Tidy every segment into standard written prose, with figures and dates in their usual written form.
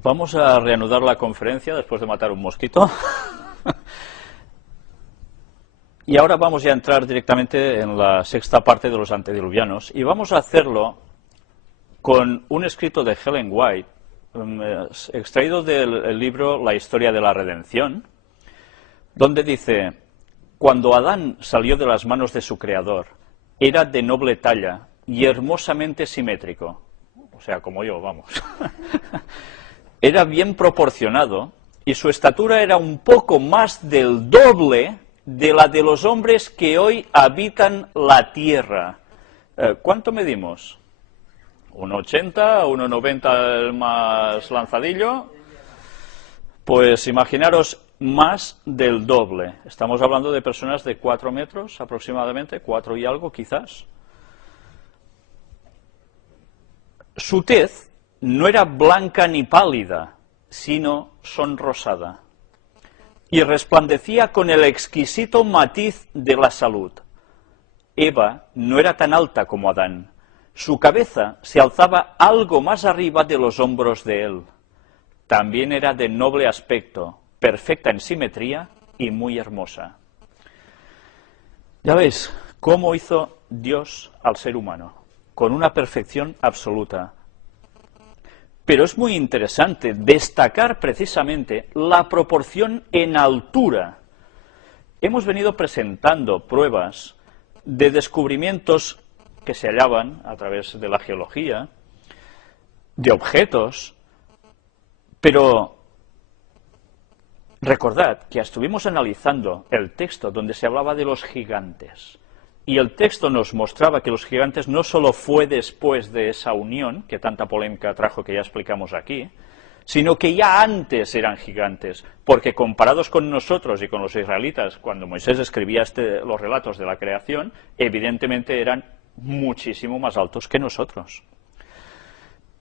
Vamos a reanudar la conferencia después de matar un mosquito. Y ahora vamos ya a entrar directamente en la sexta parte de los antediluvianos. Y vamos a hacerlo con un escrito de Ellen White, extraído del libro La historia de la redención, donde dice: cuando Adán salió de las manos de su creador, era de noble talla y hermosamente simétrico. O sea, como yo, vamos. Era bien proporcionado y su estatura era un poco más del doble de la de los hombres que hoy habitan la tierra. ¿Cuánto medimos? ¿1,80? ¿1,90 el más lanzadillo? Pues imaginaros, más del doble. Estamos hablando de personas de 4 metros aproximadamente, 4 y algo quizás. Su tez no era blanca ni pálida, sino sonrosada, y resplandecía con el exquisito matiz de la salud. Eva no era tan alta como Adán. Su cabeza se alzaba algo más arriba de los hombros de él. También era de noble aspecto, perfecta en simetría y muy hermosa. Ya veis cómo hizo Dios al ser humano, con una perfección absoluta. Pero es muy interesante destacar precisamente la proporción en altura. Hemos venido presentando pruebas de descubrimientos que se hallaban a través de la geología, de objetos, pero recordad que estuvimos analizando el texto donde se hablaba de los gigantes. Y el texto nos mostraba que los gigantes no solo fue después de esa unión, que tanta polémica trajo que ya explicamos aquí, sino que ya antes eran gigantes, porque comparados con nosotros y con los israelitas, cuando Moisés escribía los relatos de la creación, evidentemente eran muchísimo más altos que nosotros.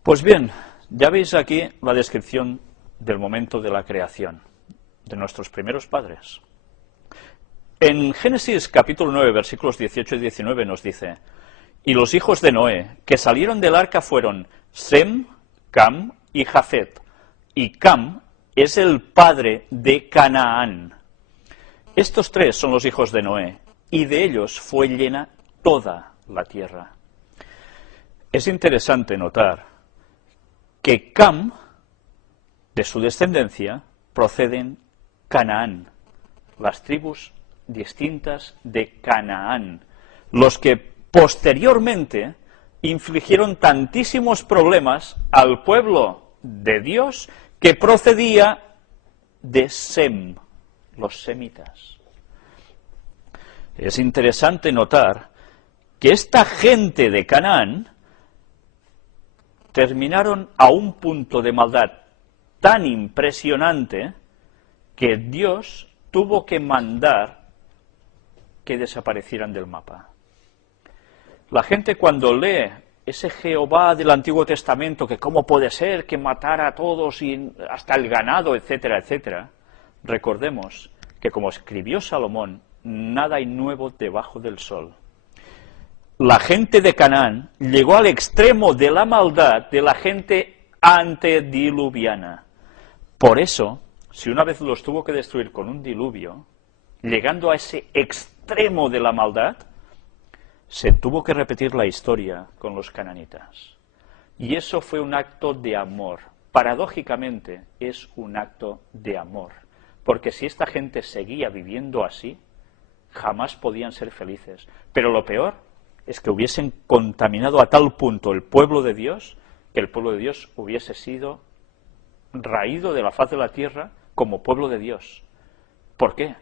Pues bien, ya veis aquí la descripción del momento de la creación, de nuestros primeros padres. En Génesis capítulo 9, versículos 18 y 19 nos dice: y los hijos de Noé que salieron del arca fueron Sem, Cam y Jafet, y Cam es el padre de Canaán. Estos tres son los hijos de Noé, y de ellos fue llena toda la tierra. Es interesante notar que Cam, de su descendencia, proceden Canaán, las tribus distintas de Canaán, los que posteriormente infligieron tantísimos problemas al pueblo de Dios que procedía de Sem, los semitas. Es interesante notar que esta gente de Canaán terminaron a un punto de maldad tan impresionante que Dios tuvo que mandar que desaparecieran del mapa. La gente cuando lee ese Jehová del Antiguo Testamento, que cómo puede ser que matara a todos y hasta el ganado, etcétera, etcétera, recordemos que como escribió Salomón, nada hay nuevo debajo del sol. La gente de Canaán llegó al extremo de la maldad de la gente antediluviana. Por eso, si una vez los tuvo que destruir con un diluvio, llegando a ese extremo de la maldad, se tuvo que repetir la historia con los cananitas. Y eso fue un acto de amor. Paradójicamente, es un acto de amor. Porque si esta gente seguía viviendo así, jamás podían ser felices. Pero lo peor es que hubiesen contaminado a tal punto el pueblo de Dios, que el pueblo de Dios hubiese sido raído de la faz de la tierra como pueblo de Dios. ¿Por qué?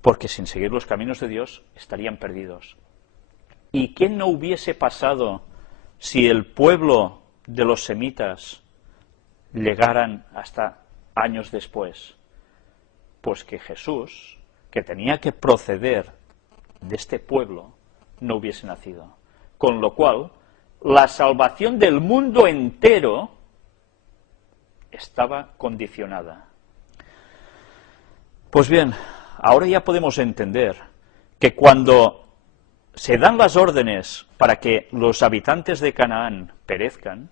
Porque sin seguir los caminos de Dios estarían perdidos. ¿Y qué no hubiese pasado si el pueblo de los semitas llegaran hasta años después? Pues que Jesús, que tenía que proceder de este pueblo, no hubiese nacido. Con lo cual, la salvación del mundo entero estaba condicionada. Pues bien, ahora ya podemos entender que cuando se dan las órdenes para que los habitantes de Canaán perezcan,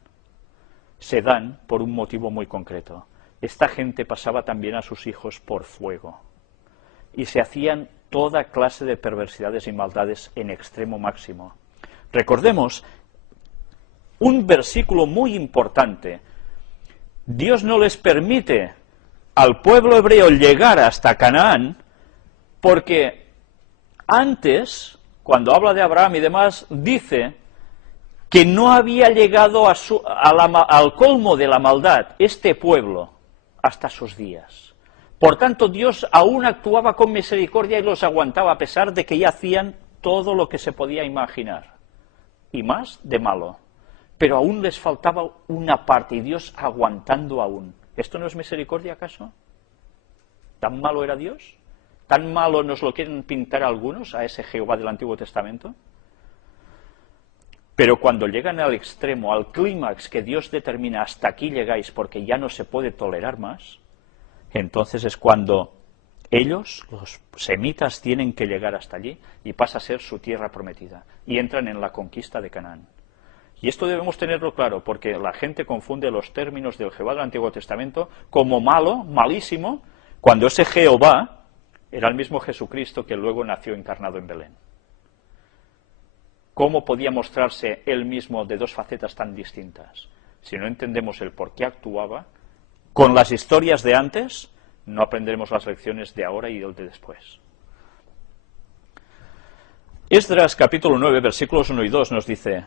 se dan por un motivo muy concreto. Esta gente pasaba también a sus hijos por fuego y se hacían toda clase de perversidades y maldades en extremo máximo. Recordemos un versículo muy importante. Dios no les permite al pueblo hebreo llegar hasta Canaán porque antes, cuando habla de Abraham y demás, dice que no había llegado al colmo de la maldad este pueblo hasta sus días. Por tanto, Dios aún actuaba con misericordia y los aguantaba a pesar de que ya hacían todo lo que se podía imaginar, y más de malo. Pero aún les faltaba una parte, y Dios aguantando aún. ¿Esto no es misericordia acaso? ¿Tan malo era Dios? ¿Tan malo nos lo quieren pintar algunos a ese Jehová del Antiguo Testamento? Pero cuando llegan al extremo, al clímax que Dios determina, hasta aquí llegáis porque ya no se puede tolerar más, entonces es cuando ellos, los semitas, tienen que llegar hasta allí y pasa a ser su tierra prometida y entran en la conquista de Canaán. Y esto debemos tenerlo claro porque la gente confunde los términos del Jehová del Antiguo Testamento como malo, malísimo, cuando ese Jehová era el mismo Jesucristo que luego nació encarnado en Belén. ¿Cómo podía mostrarse él mismo de dos facetas tan distintas? Si no entendemos el por qué actuaba, con las historias de antes, no aprenderemos las lecciones de ahora y del de después. Esdras capítulo 9, versículos 1 y 2 nos dice: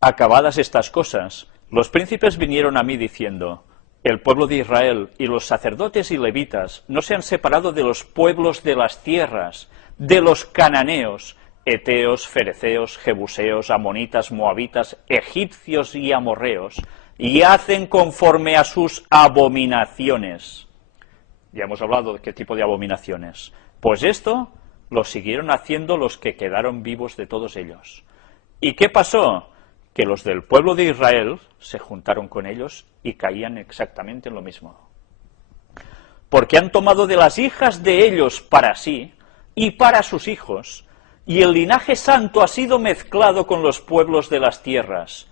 acabadas estas cosas, los príncipes vinieron a mí diciendo: el pueblo de Israel y los sacerdotes y levitas no se han separado de los pueblos de las tierras, de los cananeos, heteos, fereceos, jebuseos, amonitas, moabitas, egipcios y amorreos, y hacen conforme a sus abominaciones. Ya hemos hablado de qué tipo de abominaciones. Pues esto lo siguieron haciendo los que quedaron vivos de todos ellos. ¿Y qué pasó? Que los del pueblo de Israel se juntaron con ellos y caían exactamente en lo mismo. Porque han tomado de las hijas de ellos para sí y para sus hijos, y el linaje santo ha sido mezclado con los pueblos de las tierras,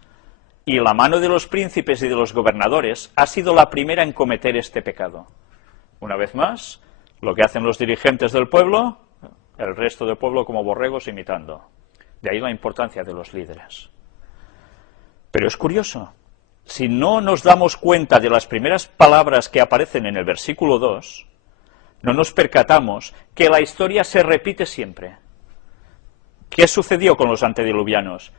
y la mano de los príncipes y de los gobernadores ha sido la primera en cometer este pecado. Una vez más, lo que hacen los dirigentes del pueblo, el resto del pueblo como borregos imitando. De ahí la importancia de los líderes. Pero es curioso, si no nos damos cuenta de las primeras palabras que aparecen en el versículo 2, no nos percatamos que la historia se repite siempre. ¿Qué sucedió con los antediluvianos?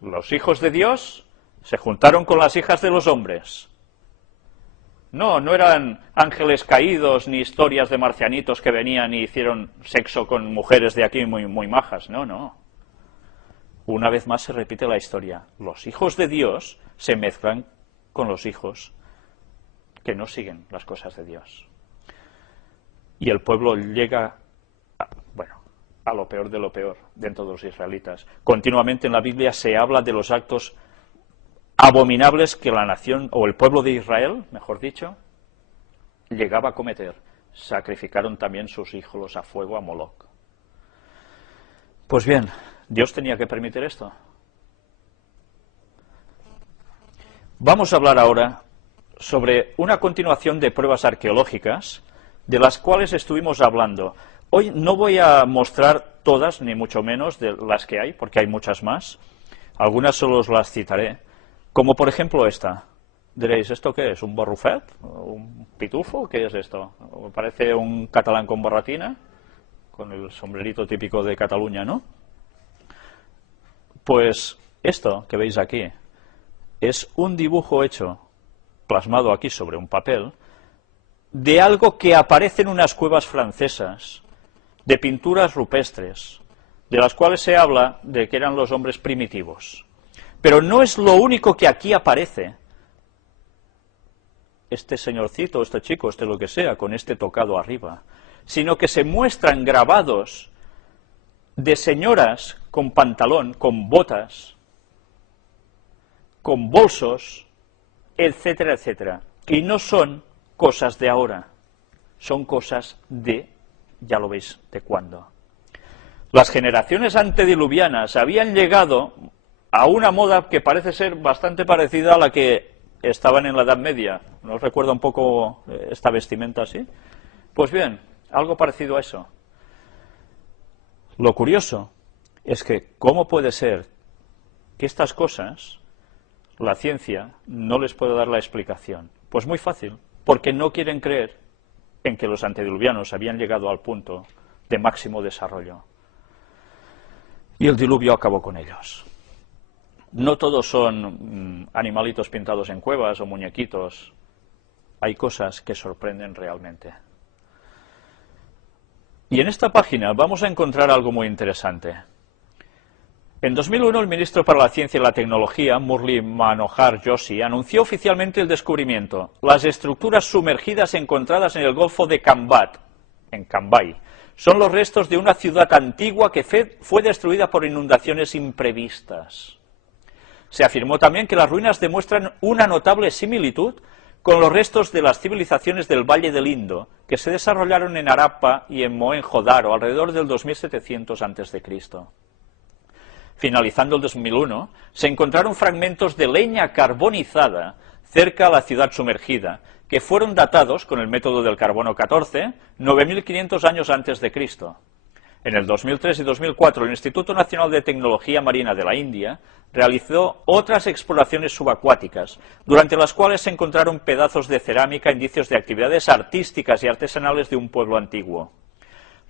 Los hijos de Dios se juntaron con las hijas de los hombres. No eran ángeles caídos ni historias de marcianitos que venían y hicieron sexo con mujeres de aquí muy majas, no. Una vez más se repite la historia. Los hijos de Dios se mezclan con los hijos que no siguen las cosas de Dios. Y el pueblo llega a lo peor de lo peor dentro de los israelitas. Continuamente en la Biblia se habla de los actos abominables que la nación, o el pueblo de Israel, mejor dicho, llegaba a cometer. Sacrificaron también sus hijos a fuego a Moloc. Pues bien, ¿Dios tenía que permitir esto? Vamos a hablar ahora sobre una continuación de pruebas arqueológicas de las cuales estuvimos hablando. Hoy no voy a mostrar todas, ni mucho menos, de las que hay, porque hay muchas más. Algunas solo os las citaré, como por ejemplo esta. Diréis, ¿esto qué es? ¿Un borrufet? ¿Un pitufo? ¿Qué es esto? Parece un catalán con borratina, con el sombrerito típico de Cataluña, ¿no? Pues esto que veis aquí es un dibujo hecho, plasmado aquí sobre un papel, de algo que aparece en unas cuevas francesas, de pinturas rupestres, de las cuales se habla de que eran los hombres primitivos. Pero no es lo único que aquí aparece. Este señorcito, este chico, este lo que sea, con este tocado arriba, sino que se muestran grabados de señoras con pantalón, con botas, con bolsos, etcétera, etcétera. Y no son cosas de ahora, son cosas de, ya lo veis, de cuándo. Las generaciones antediluvianas habían llegado a una moda que parece ser bastante parecida a la que estaban en la Edad Media. ¿No os recuerda un poco esta vestimenta así? Pues bien, algo parecido a eso. Lo curioso es que, ¿cómo puede ser que estas cosas, la ciencia, no les pueda dar la explicación? Pues muy fácil, porque no quieren creer en que los antediluvianos habían llegado al punto de máximo desarrollo. Y el diluvio acabó con ellos. No todos son animalitos pintados en cuevas o muñequitos. Hay cosas que sorprenden realmente. Y en esta página vamos a encontrar algo muy interesante. En 2001, el ministro para la Ciencia y la Tecnología, Murli Manohar Joshi, anunció oficialmente el descubrimiento: las estructuras sumergidas encontradas en el Golfo de Kambat, en Cambay, son los restos de una ciudad antigua que fue destruida por inundaciones imprevistas. Se afirmó también que las ruinas demuestran una notable similitud con los restos de las civilizaciones del Valle del Indo, que se desarrollaron en Harappa y en Mohenjo-Daro alrededor del 2700 a.C. Finalizando el 2001, se encontraron fragmentos de leña carbonizada cerca a la ciudad sumergida, que fueron datados con el método del carbono 14, 9500 años antes de Cristo. En el 2003 y 2004, el Instituto Nacional de Tecnología Marina de la India realizó otras exploraciones subacuáticas, durante las cuales se encontraron pedazos de cerámica, indicios de actividades artísticas y artesanales de un pueblo antiguo.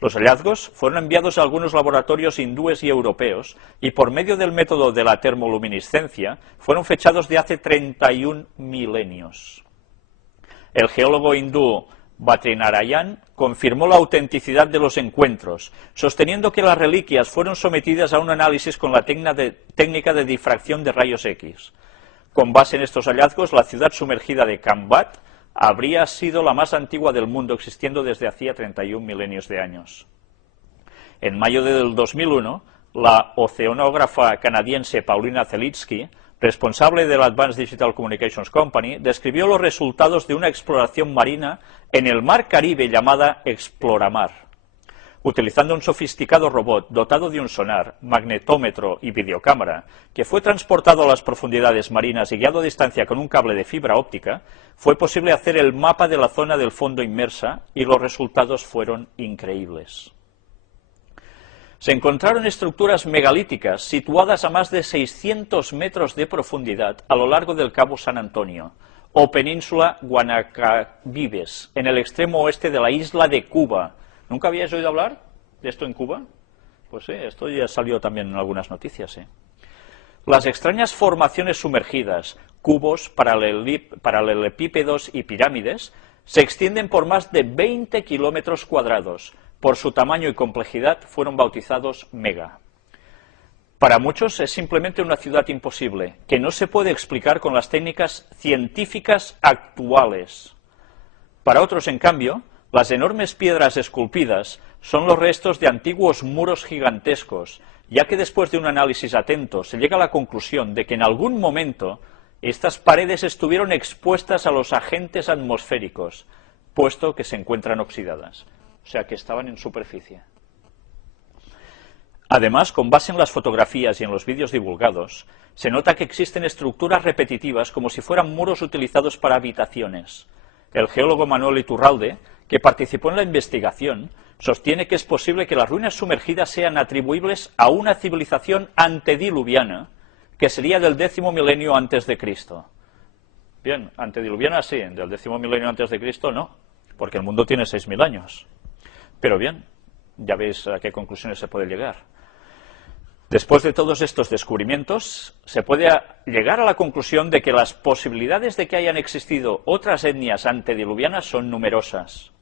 Los hallazgos fueron enviados a algunos laboratorios hindúes y europeos y por medio del método de la termoluminiscencia fueron fechados de hace 31 milenios. El geólogo hindú Bhatrinarayan confirmó la autenticidad de los encuentros, sosteniendo que las reliquias fueron sometidas a un análisis con la técnica de difracción de rayos X. Con base en estos hallazgos, la ciudad sumergida de Kambat habría sido la más antigua del mundo, existiendo desde hacía 31 milenios de años. En mayo del 2001, la oceanógrafa canadiense Paulina Zelitsky, responsable de la Advanced Digital Communications Company, describió los resultados de una exploración marina en el Mar Caribe llamada Exploramar. Utilizando un sofisticado robot dotado de un sonar, magnetómetro y videocámara, que fue transportado a las profundidades marinas y guiado a distancia con un cable de fibra óptica, fue posible hacer el mapa de la zona del fondo inmersa y los resultados fueron increíbles. Se encontraron estructuras megalíticas situadas a más de 600 metros de profundidad a lo largo del Cabo San Antonio, o península Guanacabibes, en el extremo oeste de la isla de Cuba. ¿Nunca habíais oído hablar de esto en Cuba? Pues sí, esto ya salió también en algunas noticias. Las extrañas formaciones sumergidas, cubos, paralelepípedos y pirámides, se extienden por más de 20 kilómetros cuadrados. Por su tamaño y complejidad fueron bautizados Mega. Para muchos es simplemente una ciudad imposible, que no se puede explicar con las técnicas científicas actuales. Para otros, en cambio, las enormes piedras esculpidas son los restos de antiguos muros gigantescos, ya que después de un análisis atento se llega a la conclusión de que en algún momento estas paredes estuvieron expuestas a los agentes atmosféricos, puesto que se encuentran oxidadas, o sea que estaban en superficie. Además, con base en las fotografías y en los vídeos divulgados, se nota que existen estructuras repetitivas como si fueran muros utilizados para habitaciones. El geólogo Manuel Iturralde, que participó en la investigación, sostiene que es posible que las ruinas sumergidas sean atribuibles a una civilización antediluviana, que sería del 10º milenio antes de Cristo. Bien, antediluviana sí, del 10º milenio antes de Cristo no, porque el mundo tiene 6.000 años. Pero bien, ya veis a qué conclusiones se puede llegar. Después de todos estos descubrimientos, se puede llegar a la conclusión de que las posibilidades de que hayan existido otras etnias antediluvianas son numerosas.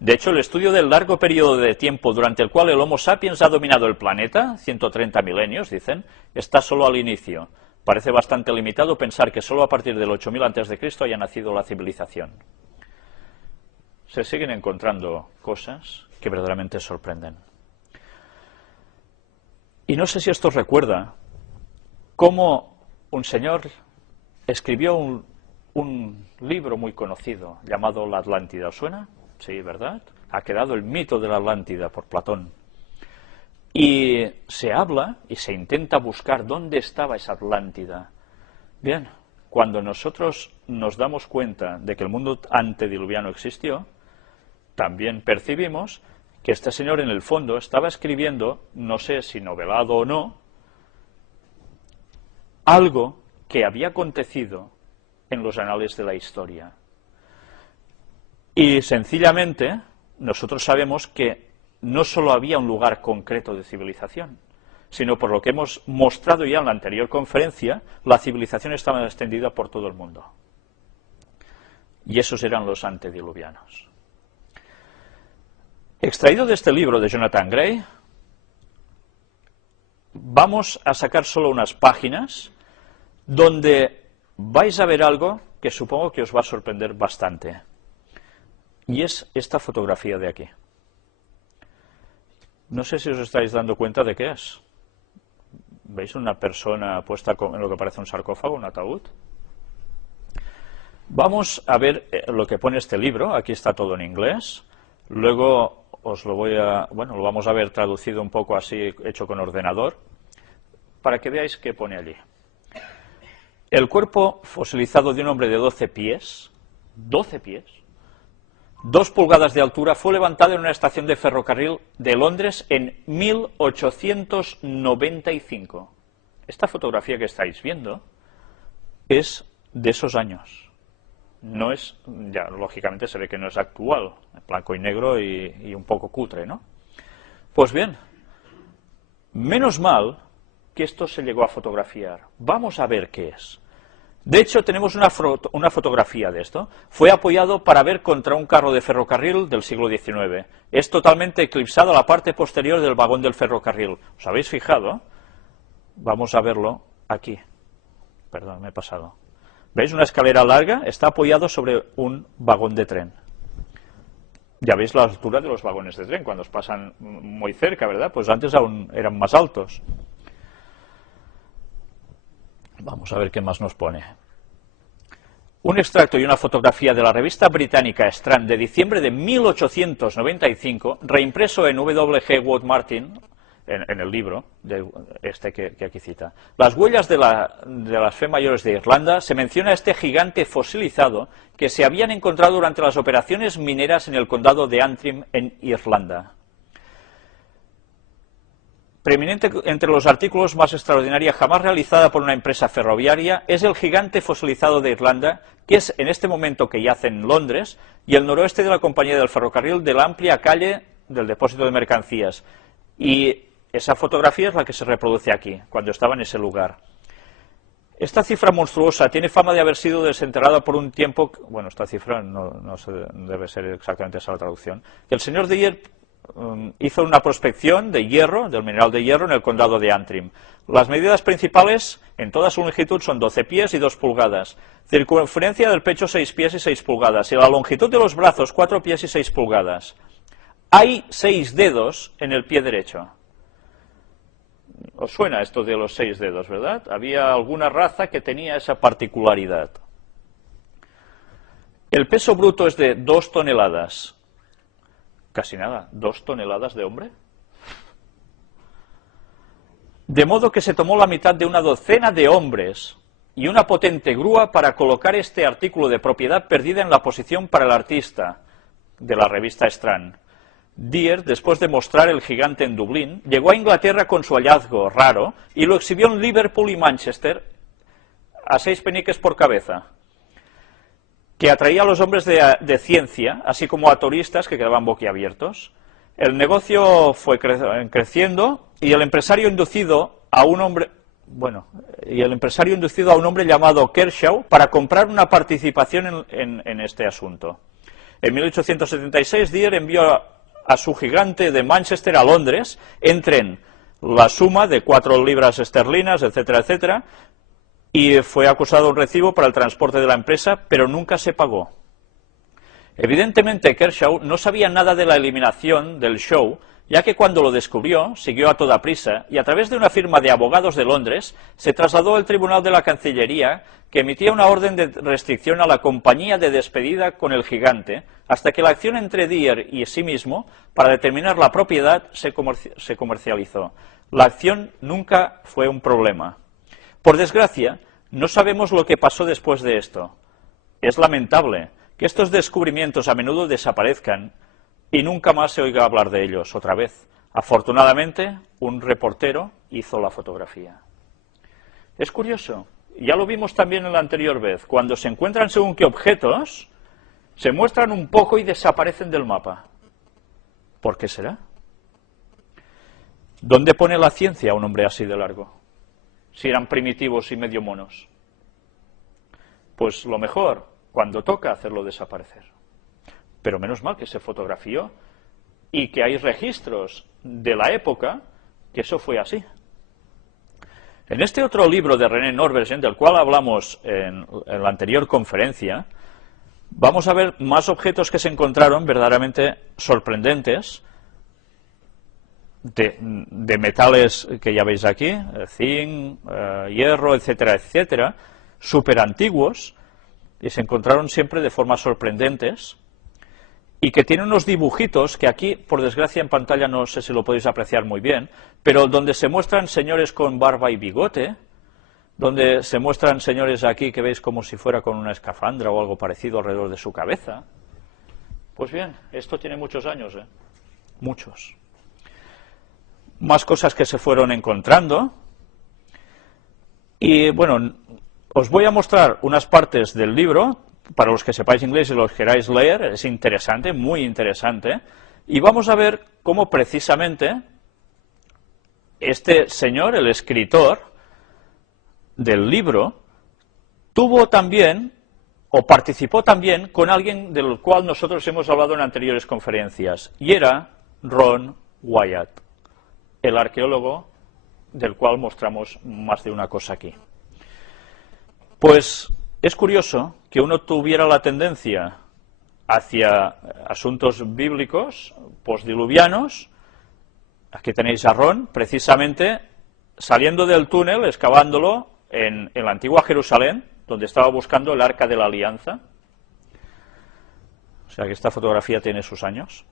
De hecho, el estudio del largo periodo de tiempo durante el cual el Homo sapiens ha dominado el planeta, 130 milenios, dicen, está solo al inicio. Parece bastante limitado pensar que solo a partir del 8000 a.C. haya nacido la civilización. Se siguen encontrando cosas que verdaderamente sorprenden. Y no sé si esto os recuerda cómo un señor escribió un libro muy conocido llamado La Atlántida. ¿Os suena? Sí, ¿verdad? Ha quedado el mito de la Atlántida por Platón. Y se habla y se intenta buscar dónde estaba esa Atlántida. Bien, cuando nosotros nos damos cuenta de que el mundo antediluviano existió, también percibimos que este señor en el fondo estaba escribiendo, no sé si novelado o no, algo que había acontecido en los anales de la historia. Y sencillamente nosotros sabemos que no solo había un lugar concreto de civilización, sino por lo que hemos mostrado ya en la anterior conferencia, la civilización estaba extendida por todo el mundo. Y esos eran los antediluvianos. Extraído de este libro de Jonathan Gray, vamos a sacar solo unas páginas donde vais a ver algo que supongo que os va a sorprender bastante. Y es esta fotografía de aquí. No sé si os estáis dando cuenta de qué es. ¿Veis una persona puesta en lo que parece un sarcófago, un ataúd? Vamos a ver lo que pone este libro. Aquí está todo en inglés. Luego os lo lo vamos a ver traducido un poco así, hecho con ordenador, para que veáis qué pone allí. El cuerpo fosilizado de un hombre de 12 pies, 2 pulgadas de altura, fue levantado en una estación de ferrocarril de Londres en 1895. Esta fotografía que estáis viendo es de esos años. No es, ya lógicamente se ve que no es actual, en blanco y negro y un poco cutre, ¿no? Pues bien, menos mal que esto se llegó a fotografiar. Vamos a ver qué es. De hecho, tenemos una fotografía de esto. Fue apoyado para ver contra un carro de ferrocarril del siglo XIX. Es totalmente eclipsada la parte posterior del vagón del ferrocarril. ¿Os habéis fijado? Vamos a verlo aquí. Perdón, me he pasado. ¿Veis? Una escalera larga, está apoyado sobre un vagón de tren. Ya veis la altura de los vagones de tren, cuando os pasan muy cerca, ¿verdad? Pues antes aún eran más altos. Vamos a ver qué más nos pone. Un extracto y una fotografía de la revista británica Strand de diciembre de 1895, reimpreso en W.G. Wood Martin, en el libro de que aquí cita. Las huellas de las fe mayores de Irlanda, se menciona este gigante fosilizado que se habían encontrado durante las operaciones mineras en el condado de Antrim, en Irlanda. Preeminente entre los artículos más extraordinaria jamás realizada por una empresa ferroviaria es el gigante fosilizado de Irlanda, que es en este momento que yace en Londres y el noroeste de la compañía del ferrocarril de la amplia calle del depósito de mercancías. Y esa fotografía es la que se reproduce aquí, cuando estaba en ese lugar. Esta cifra monstruosa tiene fama de haber sido desenterrada por un tiempo, bueno, esta cifra no debe ser exactamente esa la traducción, que el señor Dyer hizo una prospección de hierro, del mineral de hierro, en el condado de Antrim. Las medidas principales en toda su longitud son 12 pies y 2 pulgadas, circunferencia del pecho 6 pies y 6 pulgadas, y la longitud de los brazos 4 pies y 6 pulgadas. Hay 6 dedos en el pie derecho. ¿Os suena esto de los 6 dedos, verdad? Había alguna raza que tenía esa particularidad. El peso bruto es de 2 toneladas. Casi nada, 2 toneladas de hombre. De modo que se tomó la mitad de una docena de hombres y una potente grúa para colocar este artículo de propiedad perdida en la posición para el artista de la revista Strand. Dyer, después de mostrar el gigante en Dublín, llegó a Inglaterra con su hallazgo raro y lo exhibió en Liverpool y Manchester a 6 peniques por cabeza, que atraía a los hombres de ciencia, así como a turistas que quedaban boquiabiertos. El negocio fue creciendo y el empresario inducido a un hombre llamado Kershaw para comprar una participación en este asunto. En 1876 Dyer envió a su gigante de Manchester a Londres en tren la suma de 4 libras esterlinas, etcétera, etcétera, y fue acusado un recibo para el transporte de la empresa, pero nunca se pagó. Evidentemente Kershaw no sabía nada de la eliminación del show, ya que cuando lo descubrió, siguió a toda prisa, y a través de una firma de abogados de Londres, se trasladó al Tribunal de la Cancillería, que emitía una orden de restricción a la compañía de despedida con el gigante, hasta que la acción entre Dyer y sí mismo, para determinar la propiedad, se comercializó. La acción nunca fue un problema. Por desgracia, No sabemos lo que pasó después de esto. Es lamentable que estos descubrimientos a menudo desaparezcan y nunca más se oiga hablar de ellos otra vez. Afortunadamente, un reportero hizo la fotografía. Es curioso, ya lo vimos también en la anterior vez, cuando se encuentran según qué objetos, se muestran un poco y desaparecen del mapa. ¿Por qué será? ¿Dónde pone la ciencia a un hombre así de largo? Si eran primitivos y medio monos. Pues lo mejor, cuando toca, hacerlo desaparecer. Pero menos mal que se fotografió y que hay registros de la época que eso fue así. En este otro libro de René Norbergen, del cual hablamos en la anterior conferencia, vamos a ver más objetos que se encontraron verdaderamente sorprendentes, de metales que ya veis aquí, zinc, hierro, etcétera, etcétera, súper antiguos, y se encontraron siempre de formas sorprendentes, y que tiene unos dibujitos que aquí, por desgracia, en pantalla no sé si lo podéis apreciar muy bien, pero donde se muestran señores con barba y bigote, donde se muestran señores aquí que veis como si fuera con una escafandra o algo parecido alrededor de su cabeza. Pues bien, esto tiene muchos años, muchos. Más cosas que se fueron encontrando. Y bueno, os voy a mostrar unas partes del libro, para los que sepáis inglés y los queráis leer, es interesante, muy interesante, y vamos a ver cómo precisamente este señor, el escritor del libro, tuvo también, o participó también, con alguien del cual nosotros hemos hablado en anteriores conferencias, y era Ron Wyatt, el arqueólogo del cual mostramos más de una cosa aquí. Pues es curioso que uno tuviera la tendencia hacia asuntos bíblicos, postdiluvianos. Aquí tenéis a Ron, precisamente saliendo del túnel, excavándolo en la antigua Jerusalén, donde estaba buscando el Arca de la Alianza. O sea que esta fotografía tiene sus años.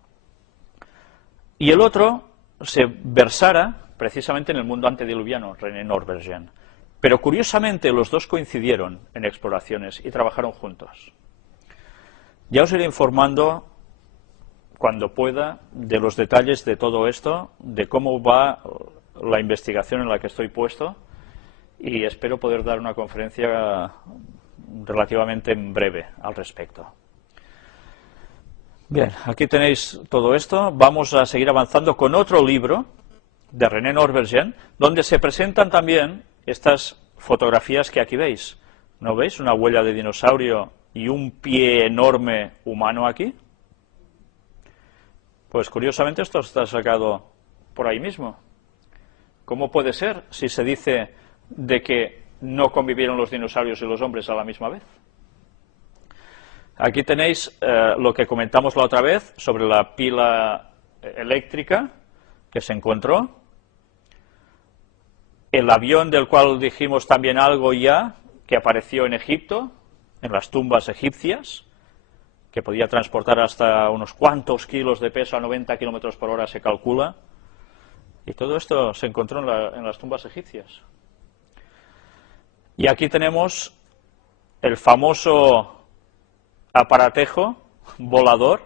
Y el otro se versara precisamente en el mundo antediluviano, René Norbergen. Pero curiosamente los dos coincidieron en exploraciones y trabajaron juntos. Ya os iré informando cuando pueda de los detalles de todo esto, de cómo va la investigación en la que estoy puesto, y espero poder dar una conferencia relativamente en breve al respecto. Bien, aquí tenéis todo esto. Vamos a seguir avanzando con otro libro de René Norbergen, donde se presentan también estas fotografías que aquí veis. ¿No veis? Una huella de dinosaurio y un pie enorme humano aquí. Pues curiosamente esto está sacado por ahí mismo. ¿Cómo puede ser si se dice de que no convivieron los dinosaurios y los hombres a la misma vez? Aquí tenéis lo que comentamos la otra vez sobre la pila eléctrica que se encontró. El avión del cual dijimos también algo ya, que apareció en Egipto, en las tumbas egipcias, que podía transportar hasta unos cuantos kilos de peso a 90 kilómetros por hora, se calcula. Y todo esto se encontró en las tumbas egipcias. Y aquí tenemos el famoso aparatejo volador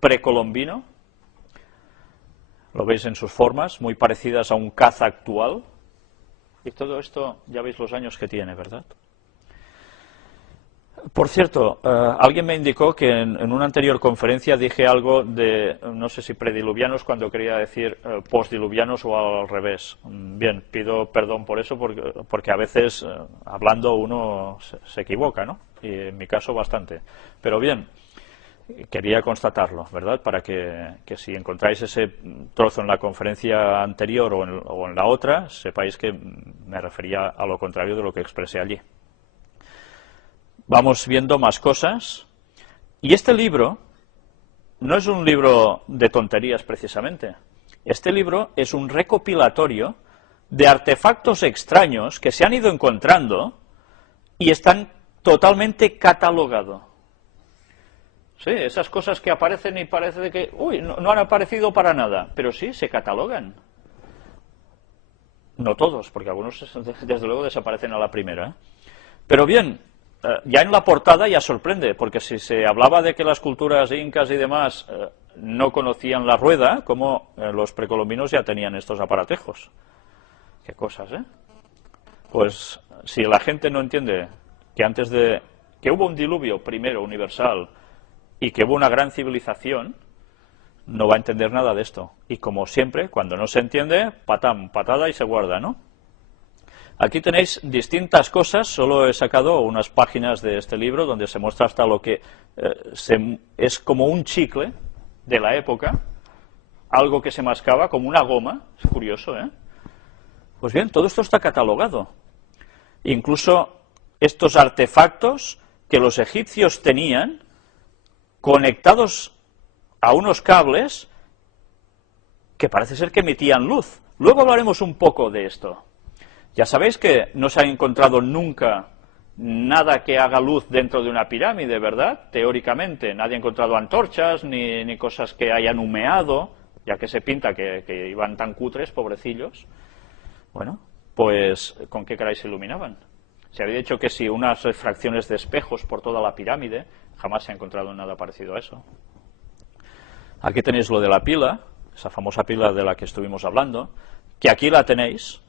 precolombino. Lo veis en sus formas, muy parecidas a un caza actual. Y todo esto, ya veis los años que tiene, ¿verdad? Por cierto, alguien me indicó que en una anterior conferencia dije algo de, no sé si prediluvianos, cuando quería decir postdiluvianos o al revés. Bien, pido perdón por eso, porque a veces hablando uno se equivoca, ¿no? Y en mi caso bastante. Pero bien, quería constatarlo, ¿verdad? Para que si encontráis ese trozo en la conferencia anterior o en la otra, sepáis que me refería a lo contrario de lo que expresé allí. Vamos viendo más cosas. Y este libro no es un libro de tonterías precisamente. Este libro es un recopilatorio de artefactos extraños que se han ido encontrando y están totalmente catalogados. Sí, esas cosas que aparecen y parece que, uy, no han aparecido para nada, pero sí, se catalogan. No todos, porque algunos desde luego desaparecen a la primera. Pero bien, ya en la portada ya sorprende, porque si se hablaba de que las culturas incas y demás no conocían la rueda, como los precolombinos ya tenían estos aparatejos. Qué cosas, ¿eh? Pues si la gente no entiende que antes de que hubo un diluvio primero universal y que hubo una gran civilización, no va a entender nada de esto. Y como siempre, cuando no se entiende, patam, patada y se guarda, ¿no? Aquí tenéis distintas cosas, solo he sacado unas páginas de este libro donde se muestra hasta lo que es como un chicle de la época, algo que se mascaba como una goma, es curioso, ¿eh? Pues bien, todo esto está catalogado. Incluso estos artefactos que los egipcios tenían conectados a unos cables que parece ser que emitían luz. Luego hablaremos un poco de esto. Ya sabéis que no se ha encontrado nunca nada que haga luz dentro de una pirámide, ¿verdad? Teóricamente, nadie ha encontrado antorchas ni cosas que hayan humeado, ya que se pinta que iban tan cutres, pobrecillos. Bueno, pues ¿con qué caray se iluminaban? Se había dicho que si unas refracciones de espejos por toda la pirámide, jamás se ha encontrado nada parecido a eso. Aquí tenéis lo de la pila, esa famosa pila de la que estuvimos hablando, que aquí la tenéis.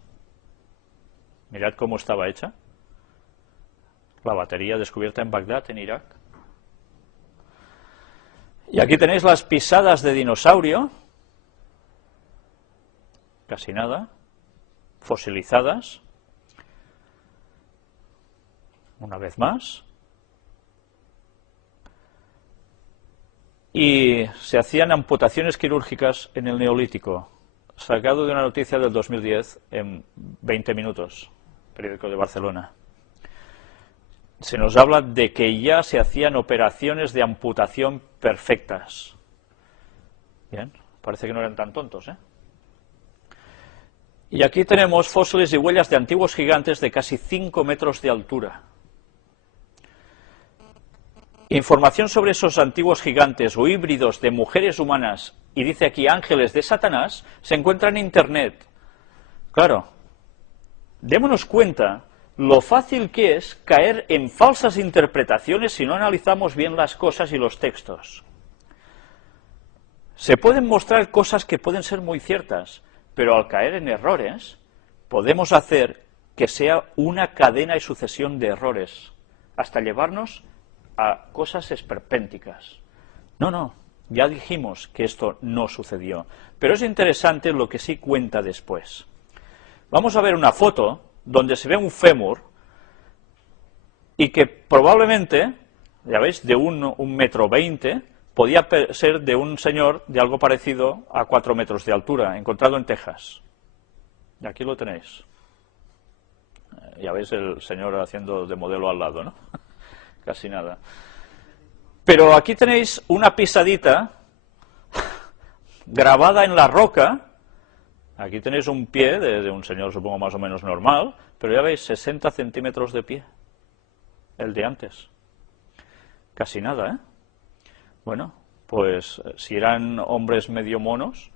Mirad cómo estaba hecha. La batería descubierta en Bagdad, en Irak. Y aquí tenéis las pisadas de dinosaurio, casi nada, fosilizadas. Una vez más. Y se hacían amputaciones quirúrgicas en el Neolítico, sacado de una noticia del 2010 en 20 minutos, periódico de Barcelona. Se nos habla de que ya se hacían operaciones de amputación perfectas. Bien, parece que no eran tan tontos, ¿eh? Y aquí tenemos fósiles y huellas de antiguos gigantes de casi 5 metros de altura. Información sobre esos antiguos gigantes o híbridos de mujeres humanas, y dice aquí ángeles de Satanás, se encuentra en Internet. Claro, démonos cuenta lo fácil que es caer en falsas interpretaciones si no analizamos bien las cosas y los textos. Se pueden mostrar cosas que pueden ser muy ciertas, pero al caer en errores, podemos hacer que sea una cadena y sucesión de errores, hasta llevarnos a cosas esperpénticas. No, ya dijimos que esto no sucedió, pero es interesante lo que sí cuenta después. Vamos a ver una foto donde se ve un fémur y que probablemente, ya veis, de 1,20 metros, podía ser de un señor de algo parecido a 4 metros de altura, encontrado en Texas. Y aquí lo tenéis. Ya veis el señor haciendo de modelo al lado, ¿no? Casi nada. Pero aquí tenéis una pisadita grabada en la roca. Aquí tenéis un pie de un señor, supongo, más o menos normal, pero ya veis, 60 centímetros de pie. El de antes. Casi nada, ¿eh? Bueno, pues si eran hombres medio monos,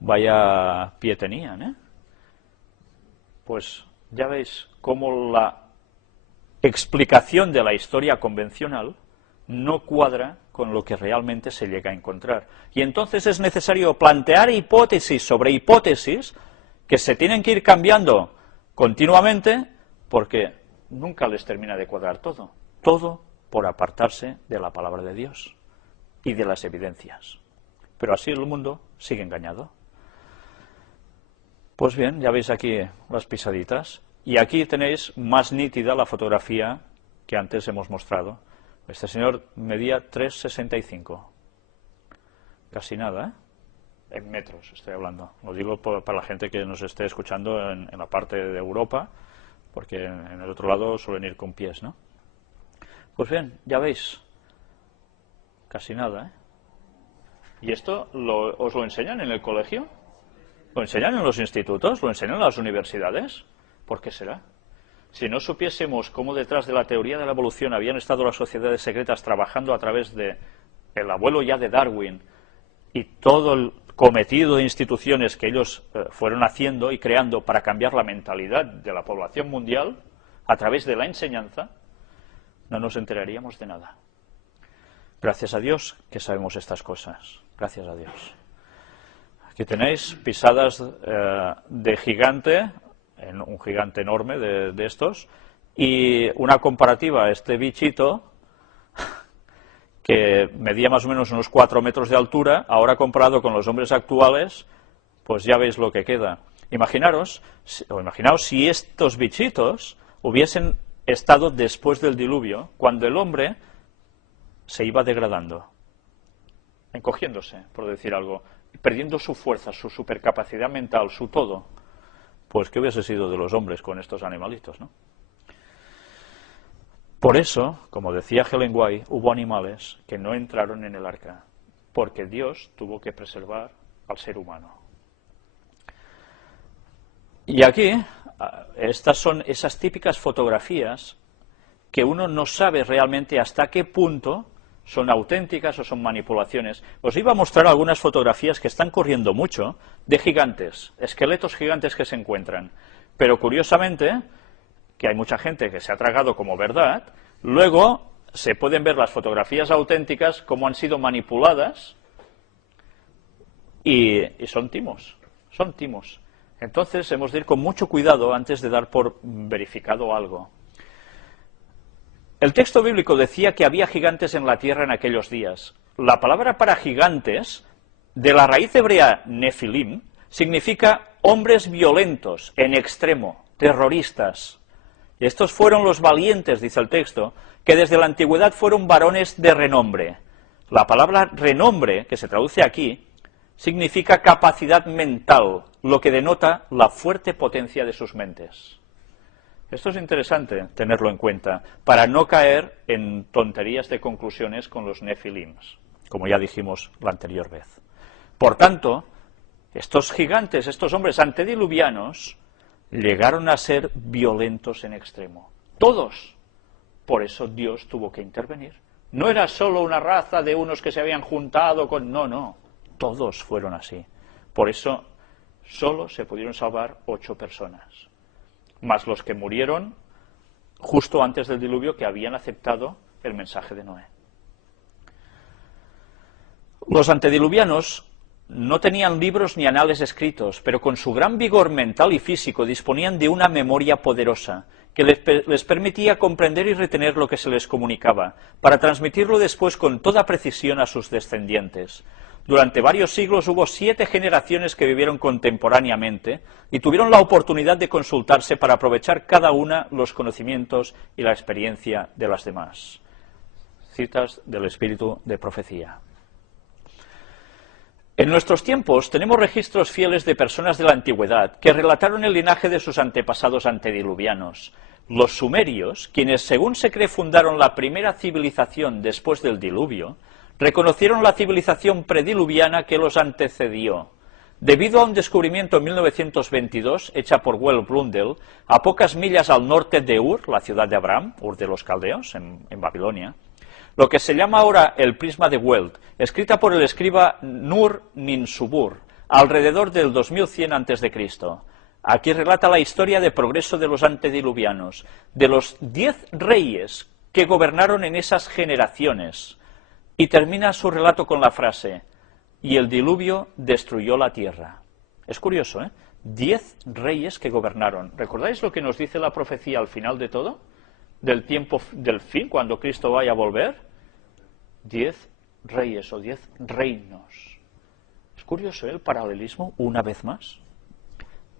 vaya pie tenían, ¿eh? Pues ya veis cómo la explicación de la historia convencional no cuadra con lo que realmente se llega a encontrar. Y entonces es necesario plantear hipótesis sobre hipótesis que se tienen que ir cambiando continuamente porque nunca les termina de cuadrar todo. Todo por apartarse de la palabra de Dios y de las evidencias. Pero así el mundo sigue engañado. Pues bien, ya veis aquí las pisaditas. Y aquí tenéis más nítida la fotografía que antes hemos mostrado. Este señor medía 3,65. Casi nada, ¿eh? En metros estoy hablando. Lo digo para la gente que nos esté escuchando en la parte de Europa, porque en el otro lado suelen ir con pies, ¿no? Pues bien, ya veis. Casi nada, ¿eh? ¿Y esto os lo enseñan en el colegio? ¿Lo enseñan en los institutos? ¿Lo enseñan en las universidades? ¿Por qué será? Si no supiésemos cómo detrás de la teoría de la evolución habían estado las sociedades secretas trabajando a través de el abuelo ya de Darwin y todo el cometido de instituciones que ellos fueron haciendo y creando para cambiar la mentalidad de la población mundial a través de la enseñanza, no nos enteraríamos de nada. Gracias a Dios que sabemos estas cosas. Gracias a Dios. Aquí tenéis pisadas de gigante, un gigante enorme de estos, y una comparativa, este bichito, que medía más o menos unos 4 metros de altura, ahora comparado con los hombres actuales, pues ya veis lo que queda. Imaginaos si estos bichitos hubiesen estado después del diluvio, cuando el hombre se iba degradando, encogiéndose, por decir algo, perdiendo su fuerza, su supercapacidad mental, su todo. Pues ¿qué hubiese sido de los hombres con estos animalitos, no? Por eso, como decía Helen White, hubo animales que no entraron en el arca, porque Dios tuvo que preservar al ser humano. Y aquí, estas son esas típicas fotografías que uno no sabe realmente hasta qué punto son auténticas o son manipulaciones. Os iba a mostrar algunas fotografías que están corriendo mucho de gigantes, esqueletos gigantes que se encuentran, pero curiosamente, que hay mucha gente que se ha tragado como verdad, luego se pueden ver las fotografías auténticas como han sido manipuladas y son timos, son timos. Entonces hemos de ir con mucho cuidado antes de dar por verificado algo. El texto bíblico decía que había gigantes en la tierra en aquellos días. La palabra para gigantes, de la raíz hebrea nefilim, significa hombres violentos, en extremo, terroristas. Y estos fueron los valientes, dice el texto, que desde la antigüedad fueron varones de renombre. La palabra renombre, que se traduce aquí, significa capacidad mental, lo que denota la fuerte potencia de sus mentes. Esto es interesante tenerlo en cuenta, para no caer en tonterías de conclusiones con los nefilims, como ya dijimos la anterior vez. Por tanto, estos gigantes, estos hombres antediluvianos, llegaron a ser violentos en extremo. Todos. Por eso Dios tuvo que intervenir. No era solo una raza de unos que se habían juntado con... No. Todos fueron así. Por eso solo se pudieron salvar 8 personas. Más los que murieron justo antes del diluvio, que habían aceptado el mensaje de Noé. Los antediluvianos no tenían libros ni anales escritos, pero con su gran vigor mental y físico disponían de una memoria poderosa que les permitía comprender y retener lo que se les comunicaba, para transmitirlo después con toda precisión a sus descendientes. Durante varios siglos hubo 7 generaciones que vivieron contemporáneamente y tuvieron la oportunidad de consultarse para aprovechar cada una los conocimientos y la experiencia de las demás. Citas del Espíritu de Profecía. En nuestros tiempos tenemos registros fieles de personas de la antigüedad que relataron el linaje de sus antepasados antediluvianos. Los sumerios, quienes según se cree fundaron la primera civilización después del diluvio, reconocieron la civilización prediluviana que los antecedió. Debido a un descubrimiento en 1922, hecha por Will Blundell, a pocas millas al norte de Ur, la ciudad de Abraham, Ur de los Caldeos, en Babilonia, lo que se llama ahora el prisma de Welt, escrita por el escriba Nur-Ninsubur, alrededor del 2100 a.C. Aquí relata la historia de progreso de los antediluvianos, de los 10 reyes que gobernaron en esas generaciones, y termina su relato con la frase, y el diluvio destruyó la tierra. Es curioso, ¿eh? 10 reyes que gobernaron. ¿Recordáis lo que nos dice la profecía al final de todo? Del tiempo del fin, cuando Cristo vaya a volver. 10 reyes o 10 reinos. Es curioso, ¿eh? El paralelismo, una vez más.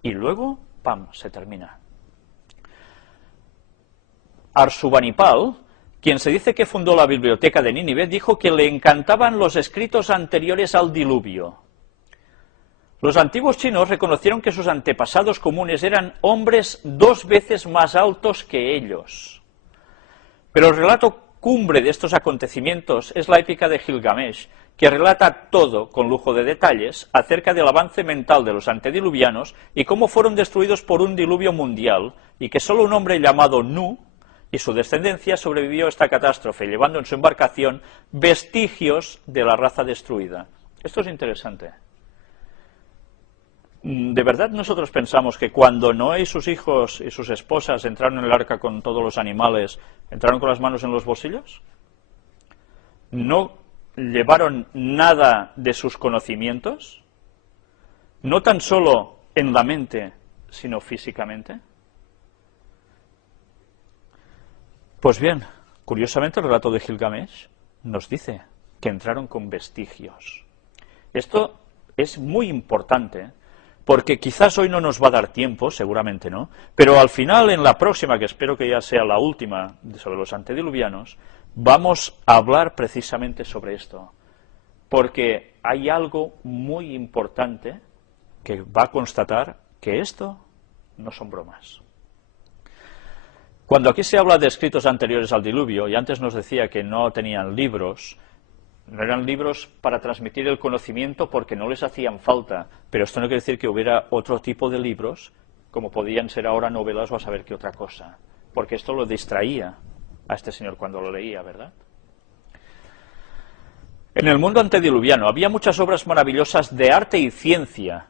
Y luego, ¡pam!, se termina. Arsubanipal, quien se dice que fundó la biblioteca de Nínive, dijo que le encantaban los escritos anteriores al diluvio. Los antiguos chinos reconocieron que sus antepasados comunes eran hombres 2 veces más altos que ellos. Pero el relato cumbre de estos acontecimientos es la épica de Gilgamesh, que relata todo, con lujo de detalles, acerca del avance mental de los antediluvianos y cómo fueron destruidos por un diluvio mundial, y que solo un hombre llamado Nu y su descendencia sobrevivió a esta catástrofe, llevando en su embarcación vestigios de la raza destruida. Esto es interesante. ¿De verdad nosotros pensamos que cuando Noé y sus hijos y sus esposas entraron en el arca con todos los animales, entraron con las manos en los bolsillos? ¿No llevaron nada de sus conocimientos? ¿No tan solo en la mente, sino físicamente? Pues bien, curiosamente el relato de Gilgamesh nos dice que entraron con vestigios. Esto es muy importante, porque quizás hoy no nos va a dar tiempo, seguramente no, pero al final, en la próxima, que espero que ya sea la última, sobre los antediluvianos, vamos a hablar precisamente sobre esto, porque hay algo muy importante que va a constatar que esto no son bromas. Cuando aquí se habla de escritos anteriores al diluvio, y antes nos decía que no tenían libros, no eran libros para transmitir el conocimiento porque no les hacían falta, pero esto no quiere decir que hubiera otro tipo de libros, como podían ser ahora novelas o a saber qué otra cosa, porque esto lo distraía a este señor cuando lo leía, ¿verdad? En el mundo antediluviano había muchas obras maravillosas de arte y ciencia.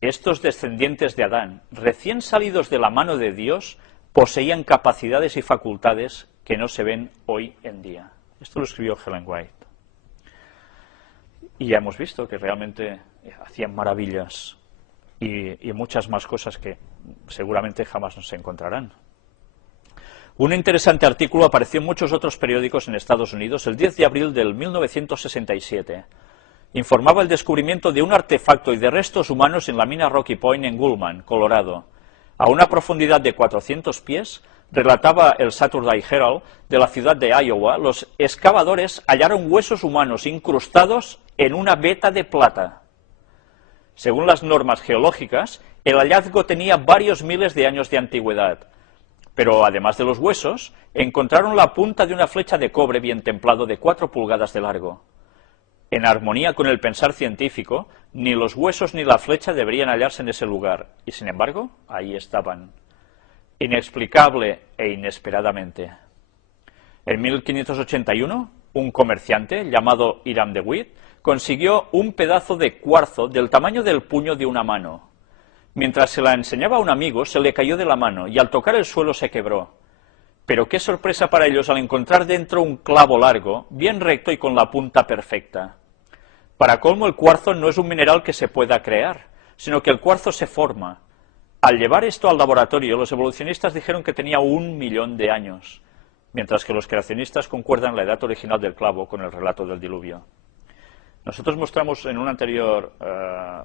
Estos descendientes de Adán, recién salidos de la mano de Dios, poseían capacidades y facultades que no se ven hoy en día. Esto lo escribió Ellen White. Y ya hemos visto que realmente hacían maravillas y muchas más cosas que seguramente jamás nos encontrarán. Un interesante artículo apareció en muchos otros periódicos en Estados Unidos el 10 de abril del 1967. Informaba el descubrimiento de un artefacto y de restos humanos en la mina Rocky Point en Gullman, Colorado. A una profundidad de 400 pies, relataba el Saturday Herald de la ciudad de Iowa, los excavadores hallaron huesos humanos incrustados en una veta de plata. Según las normas geológicas, el hallazgo tenía varios miles de años de antigüedad, pero además de los huesos, encontraron la punta de una flecha de cobre bien templado de 4 pulgadas de largo. En armonía con el pensar científico, ni los huesos ni la flecha deberían hallarse en ese lugar, y sin embargo, ahí estaban, inexplicable e inesperadamente. En 1581, un comerciante llamado Hiram de Witt consiguió un pedazo de cuarzo del tamaño del puño de una mano. Mientras se la enseñaba a un amigo, se le cayó de la mano y al tocar el suelo se quebró. Pero qué sorpresa para ellos al encontrar dentro un clavo largo, bien recto y con la punta perfecta. Para colmo, el cuarzo no es un mineral que se pueda crear, sino que el cuarzo se forma. Al llevar esto al laboratorio, los evolucionistas dijeron que tenía 1 millón de años, mientras que los creacionistas concuerdan la edad original del clavo con el relato del diluvio. Nosotros mostramos en una anterior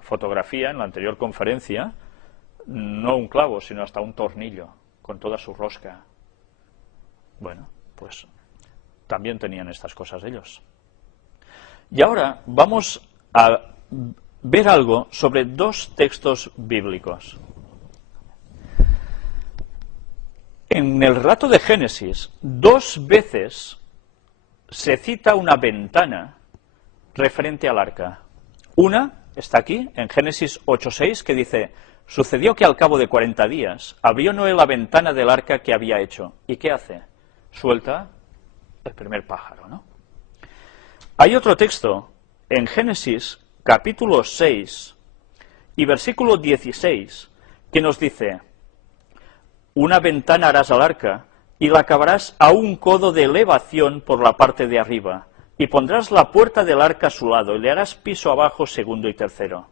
fotografía, en la anterior conferencia, no un clavo, sino hasta un tornillo, con toda su rosca. Bueno, pues también tenían estas cosas ellos. Y ahora vamos a ver algo sobre 2 textos bíblicos. En el relato de Génesis, 2 veces se cita una ventana referente al arca. Una está aquí, en Génesis 8:6, que dice: sucedió que al cabo de 40 días abrió Noé la ventana del arca que había hecho. ¿Y qué hace? Suelta el primer pájaro, ¿no? Hay otro texto, en Génesis capítulo 6 y versículo 16, que nos dice: una ventana harás al arca y la acabarás a 1 codo de elevación por la parte de arriba, y pondrás la puerta del arca a su lado, y le harás piso abajo, segundo y tercero.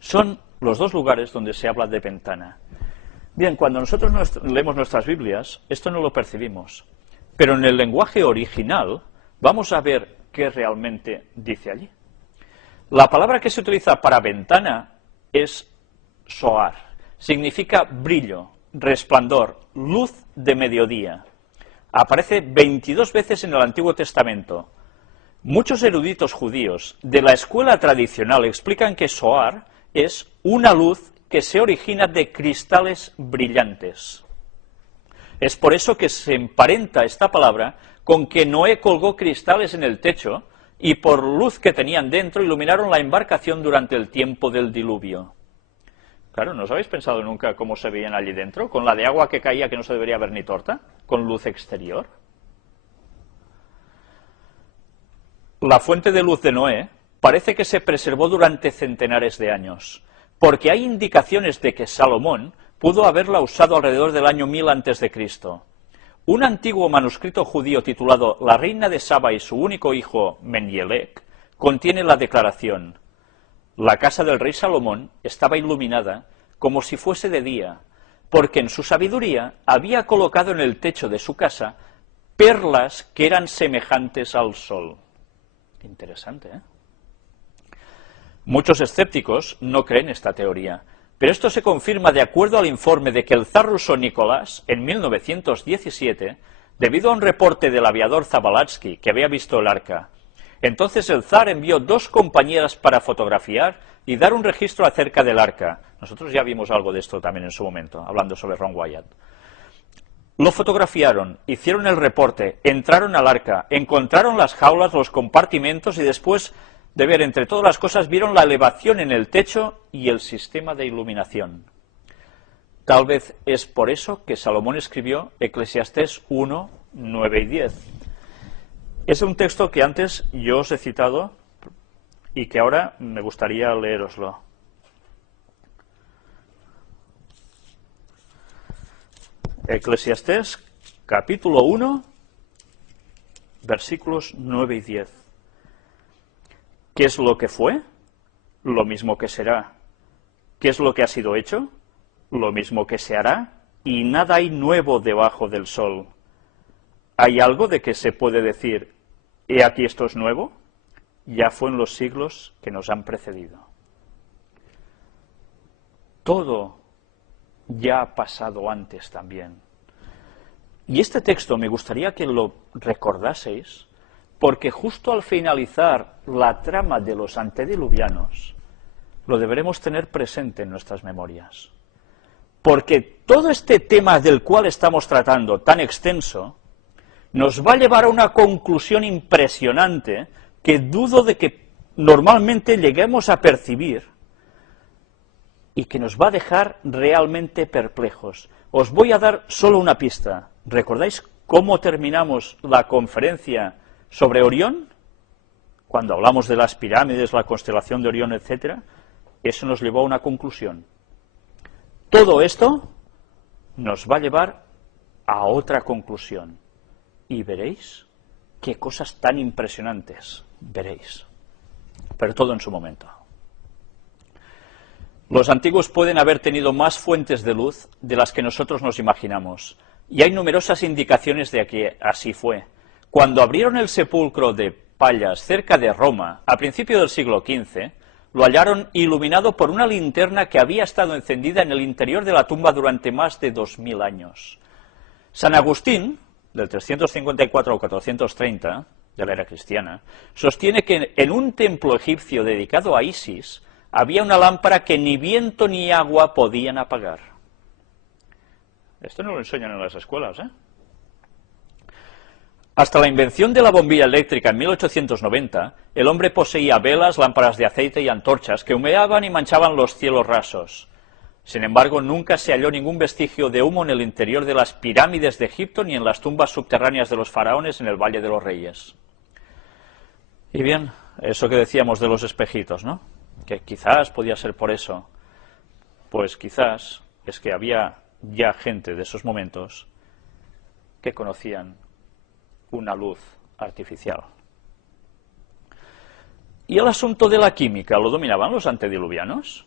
Son los 2 lugares donde se habla de ventana. Bien, cuando nosotros leemos nuestras Biblias, esto no lo percibimos, pero en el lenguaje original vamos a ver qué realmente dice allí. La palabra que se utiliza para ventana es soar, significa brillo, resplandor, luz de mediodía. Aparece 22 veces en el Antiguo Testamento. Muchos eruditos judíos de la escuela tradicional explican que soar es una luz que se origina de cristales brillantes. Es por eso que se emparenta esta palabra con que Noé colgó cristales en el techo y por luz que tenían dentro iluminaron la embarcación durante el tiempo del diluvio. Claro, ¿no os habéis pensado nunca cómo se veían allí dentro? Con la de agua que caía que no se debería ver ni torta, con luz exterior. La fuente de luz de Noé parece que se preservó durante centenares de años, porque hay indicaciones de que Salomón pudo haberla usado alrededor del año 1000 a.C. Un antiguo manuscrito judío titulado La reina de Saba y su único hijo Menyelec contiene la declaración: la casa del rey Salomón estaba iluminada como si fuese de día, porque en su sabiduría había colocado en el techo de su casa perlas que eran semejantes al sol. Interesante, ¿eh? Muchos escépticos no creen esta teoría, pero esto se confirma de acuerdo al informe de que el zar ruso Nicolás, en 1917, debido a un reporte del aviador Zabalatsky, que había visto el arca. Entonces el zar envió 2 compañeras para fotografiar y dar un registro acerca del arca. Nosotros ya vimos algo de esto también en su momento, hablando sobre Ron Wyatt. Lo fotografiaron, hicieron el reporte, entraron al arca, encontraron las jaulas, los compartimentos y después de ver entre todas las cosas vieron la elevación en el techo y el sistema de iluminación. Tal vez es por eso que Salomón escribió Eclesiastés 1, 9 y 10. Es un texto que antes yo os he citado y que ahora me gustaría leeroslo. Eclesiastés, capítulo 1, versículos 9 y 10. ¿Qué es lo que fue? Lo mismo que será. ¿Qué es lo que ha sido hecho? Lo mismo que se hará, y nada hay nuevo debajo del sol. ¿Hay algo de que se puede decir, he aquí esto es nuevo? Ya fue en los siglos que nos han precedido. Todo ya ha pasado antes también. Y este texto me gustaría que lo recordaseis, porque justo al finalizar la trama de los antediluvianos, lo deberemos tener presente en nuestras memorias. Porque todo este tema del cual estamos tratando, tan extenso, nos va a llevar a una conclusión impresionante que dudo de que normalmente lleguemos a percibir y que nos va a dejar realmente perplejos. Os voy a dar solo una pista. ¿Recordáis cómo terminamos la conferencia sobre Orión? Cuando hablamos de las pirámides, la constelación de Orión, etc., eso nos llevó a una conclusión. Todo esto nos va a llevar a otra conclusión. Y veréis qué cosas tan impresionantes. Veréis. Pero todo en su momento. Los antiguos pueden haber tenido más fuentes de luz de las que nosotros nos imaginamos. Y hay numerosas indicaciones de que así fue. Cuando abrieron el sepulcro de Pallas cerca de Roma, a principios del siglo XV, lo hallaron iluminado por una linterna que había estado encendida en el interior de la tumba durante más de 2000 años. San Agustín, del 354 al 430, de la era cristiana, sostiene que en un templo egipcio dedicado a Isis había una lámpara que ni viento ni agua podían apagar. Esto no lo enseñan en las escuelas, ¿eh? Hasta la invención de la bombilla eléctrica en 1890, el hombre poseía velas, lámparas de aceite y antorchas que humeaban y manchaban los cielos rasos. Sin embargo, nunca se halló ningún vestigio de humo en el interior de las pirámides de Egipto ni en las tumbas subterráneas de los faraones en el Valle de los Reyes. Y bien, eso que decíamos de los espejitos, ¿no? Que quizás podía ser por eso. Pues quizás es que había ya gente de esos momentos que conocían una luz artificial. ¿Y el asunto de la química lo dominaban los antediluvianos?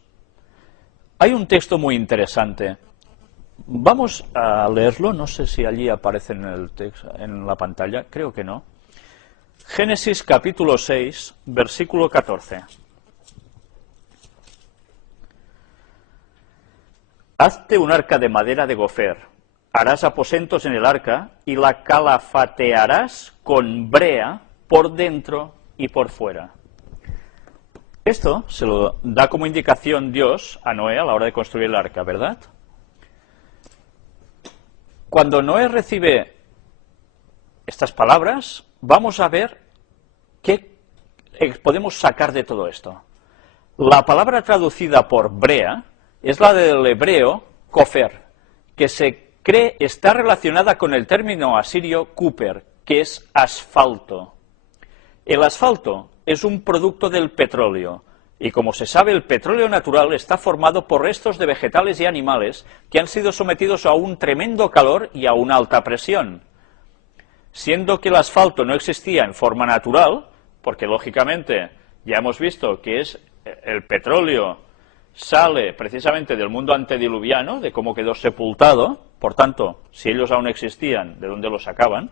Hay un texto muy interesante. Vamos a leerlo, no sé si allí aparece en el texto, en la pantalla, creo que no. Génesis capítulo 6, versículo 14. Hazte un arca de madera de gofer, harás aposentos en el arca y la calafatearás con brea por dentro y por fuera. Esto se lo da como indicación Dios a Noé a la hora de construir el arca, ¿verdad? Cuando Noé recibe estas palabras, vamos a ver qué podemos sacar de todo esto. La palabra traducida por brea es la del hebreo kofer, que se cree está relacionada con el término asirio kuper, que es asfalto. El asfalto es un producto del petróleo Y como se sabe, el petróleo natural está formado por restos de vegetales y animales que han sido sometidos a un tremendo calor y a una alta presión. Siendo que el asfalto no existía en forma natural, porque lógicamente ya hemos visto que el petróleo sale precisamente del mundo antediluviano, de cómo quedó sepultado, por tanto, si ellos aún existían, ¿de dónde lo sacaban?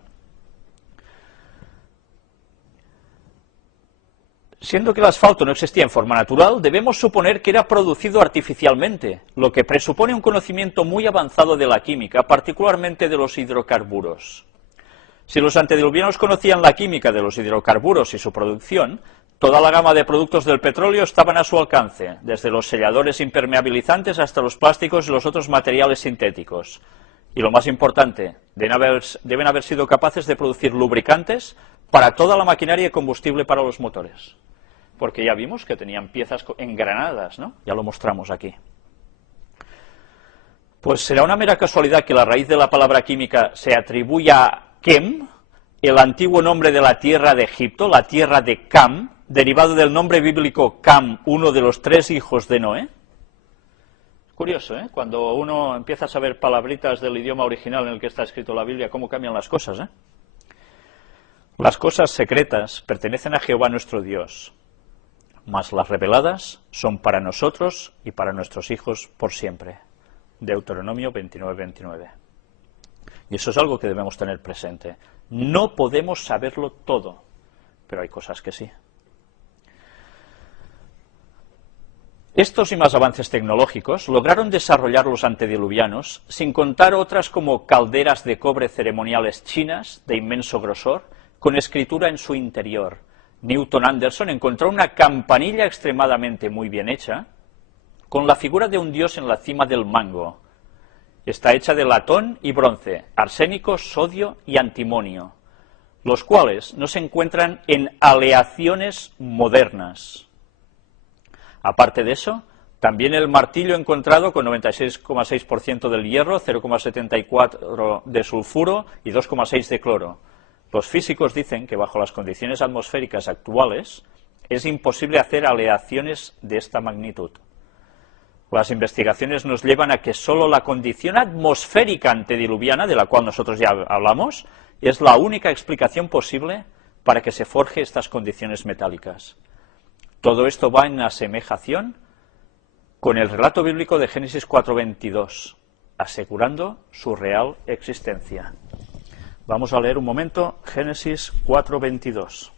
Siendo que el asfalto no existía en forma natural, debemos suponer que era producido artificialmente, lo que presupone un conocimiento muy avanzado de la química, particularmente de los hidrocarburos. Si los antediluvianos conocían la química de los hidrocarburos y su producción, toda la gama de productos del petróleo estaban a su alcance, desde los selladores impermeabilizantes hasta los plásticos y los otros materiales sintéticos. Y lo más importante, deben haber sido capaces de producir lubricantes para toda la maquinaria y combustible para los motores. Porque ya vimos que tenían piezas engranadas, ¿no? Ya lo mostramos aquí. Pues será una mera casualidad que la raíz de la palabra química se atribuya a Kem, el antiguo nombre de la tierra de Egipto, la tierra de Cam, derivado del nombre bíblico Cam, uno de los 3 hijos de Noé. Curioso, ¿eh? Cuando uno empieza a saber palabritas del idioma original en el que está escrito la Biblia, cómo cambian las cosas, ¿eh? Las cosas secretas pertenecen a Jehová nuestro Dios, mas las reveladas son para nosotros y para nuestros hijos por siempre. Deuteronomio 29:29. Y eso es algo que debemos tener presente. No podemos saberlo todo, pero hay cosas que sí. Estos y más avances tecnológicos lograron desarrollar los antediluvianos, sin contar otras como calderas de cobre ceremoniales chinas de inmenso grosor, con escritura en su interior. Newton Anderson encontró una campanilla extremadamente muy bien hecha, con la figura de un dios en la cima del mango. Está hecha de latón y bronce, arsénico, sodio y antimonio, los cuales no se encuentran en aleaciones modernas. Aparte de eso, también el martillo encontrado con 96,6% del hierro, 0,74 de sulfuro y 2,6 de cloro. Los físicos dicen que bajo las condiciones atmosféricas actuales es imposible hacer aleaciones de esta magnitud. Las investigaciones nos llevan a que solo la condición atmosférica antediluviana, de la cual nosotros ya hablamos, es la única explicación posible para que se forje estas condiciones metálicas. Todo esto va en asemejación con el relato bíblico de Génesis 4:22, asegurando su real existencia. Vamos a leer un momento Génesis 4:22.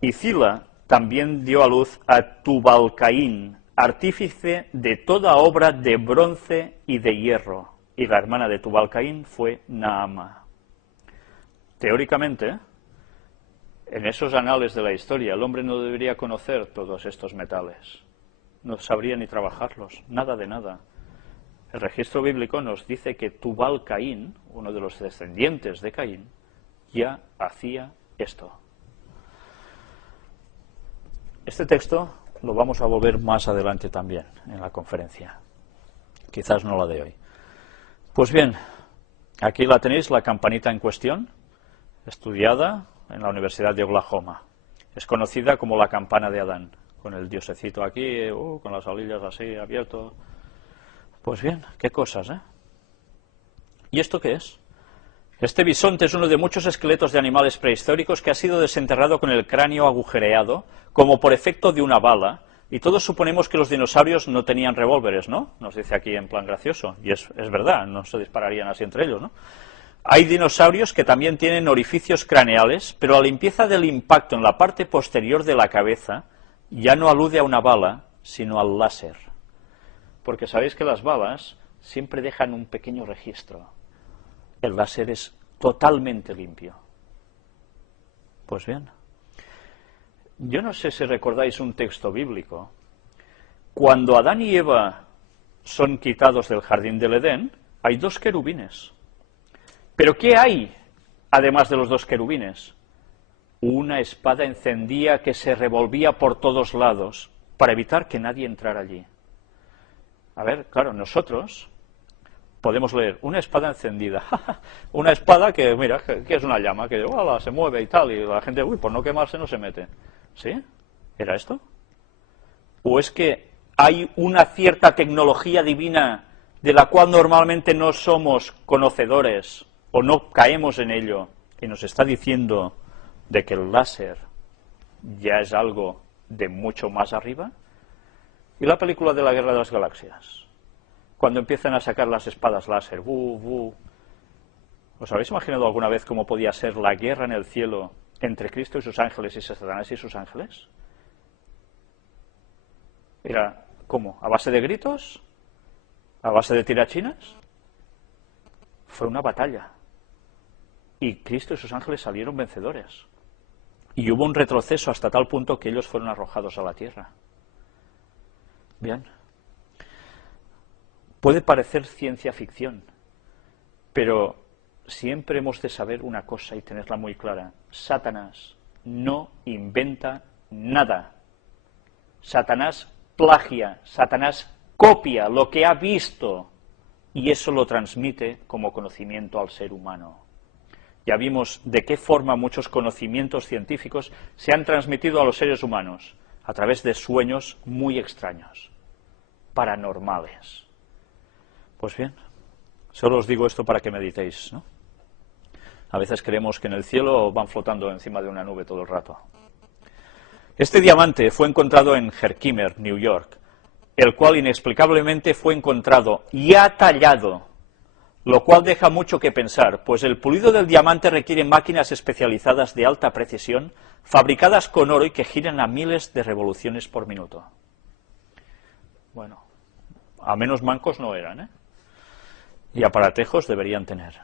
Y Zila también dio a luz a Tubal-Caín, artífice de toda obra de bronce y de hierro. Y la hermana de Tubal-Caín fue Naama. Teóricamente, en esos anales de la historia, el hombre no debería conocer todos estos metales. No sabría ni trabajarlos, nada de nada. El registro bíblico nos dice que Tubal-Caín, uno de los descendientes de Caín, ya hacía esto. Este texto lo vamos a volver más adelante también en la conferencia, quizás no la de hoy. Pues bien, aquí la tenéis, la campanita en cuestión, estudiada en la Universidad de Oklahoma. Es conocida como la campana de Adán, con el diosecito aquí, con las alillas así abierto. Pues bien, qué cosas, ¿eh? ¿Y esto qué es? Este bisonte es uno de muchos esqueletos de animales prehistóricos que ha sido desenterrado con el cráneo agujereado, como por efecto de una bala, y todos suponemos que los dinosaurios no tenían revólveres, ¿no? Nos dice aquí en plan gracioso, y es verdad, no se dispararían así entre ellos, ¿no? Hay dinosaurios que también tienen orificios craneales, pero la limpieza del impacto en la parte posterior de la cabeza ya no alude a una bala, sino al láser. Porque sabéis que las balas siempre dejan un pequeño registro. El láser es totalmente limpio. Pues bien, yo no sé si recordáis un texto bíblico. Cuando Adán y Eva son quitados del jardín del Edén, hay 2 querubines. ¿Pero qué hay, además de los 2 querubines? Una espada encendida que se revolvía por todos lados para evitar que nadie entrara allí. A ver, claro, nosotros podemos leer, una espada encendida, una espada que, mira, que es una llama, que ¡hola! Se mueve y tal, y la gente, uy, por no quemarse no se mete. ¿Sí? ¿Era esto? ¿O es que hay una cierta tecnología divina de la cual normalmente no somos conocedores o no caemos en ello, y nos está diciendo de que el láser ya es algo de mucho más arriba? ¿Y la película de la Guerra de las Galaxias? Cuando empiezan a sacar las espadas láser, ¿os habéis imaginado alguna vez cómo podía ser la guerra en el cielo entre Cristo y sus ángeles y Satanás y sus ángeles? Era, ¿cómo? ¿A base de gritos? ¿A base de tirachinas? Fue una batalla. Y Cristo y sus ángeles salieron vencedores. Y hubo un retroceso hasta tal punto que ellos fueron arrojados a la tierra. Bien. Puede parecer ciencia ficción, pero siempre hemos de saber una cosa y tenerla muy clara. Satanás no inventa nada. Satanás plagia, Satanás copia lo que ha visto y eso lo transmite como conocimiento al ser humano. Ya vimos de qué forma muchos conocimientos científicos se han transmitido a los seres humanos a través de sueños muy extraños, paranormales. Pues bien, solo os digo esto para que meditéis, ¿no? A veces creemos que en el cielo van flotando encima de una nube todo el rato. Este diamante fue encontrado en Herkimer, New York, el cual inexplicablemente fue encontrado ya tallado, lo cual deja mucho que pensar, pues el pulido del diamante requiere máquinas especializadas de alta precisión, fabricadas con oro y que giran a miles de revoluciones por minuto. Bueno, a menos mancos no eran, ¿eh? Y aparatejos deberían tener.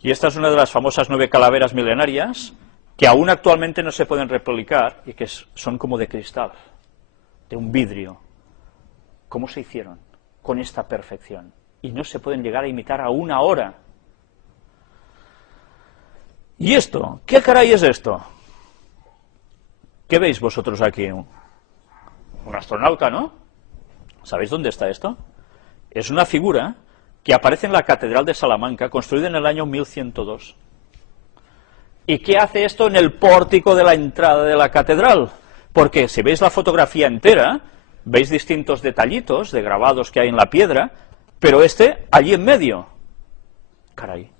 Y esta es una de las famosas 9 calaveras milenarias que aún actualmente no se pueden replicar y que son como de cristal, de un vidrio. ¿Cómo se hicieron con esta perfección? Y no se pueden llegar a imitar aún ahora. ¿Y esto? ¿Qué caray es esto? ¿Qué veis vosotros aquí? Un astronauta, ¿no? ¿Sabéis dónde está esto? Es una figura que aparece en la Catedral de Salamanca, construida en el año 1102. ¿Y qué hace esto en el pórtico de la entrada de la catedral? Porque si veis la fotografía entera, veis distintos detallitos de grabados que hay en la piedra, pero este allí en medio. Caray.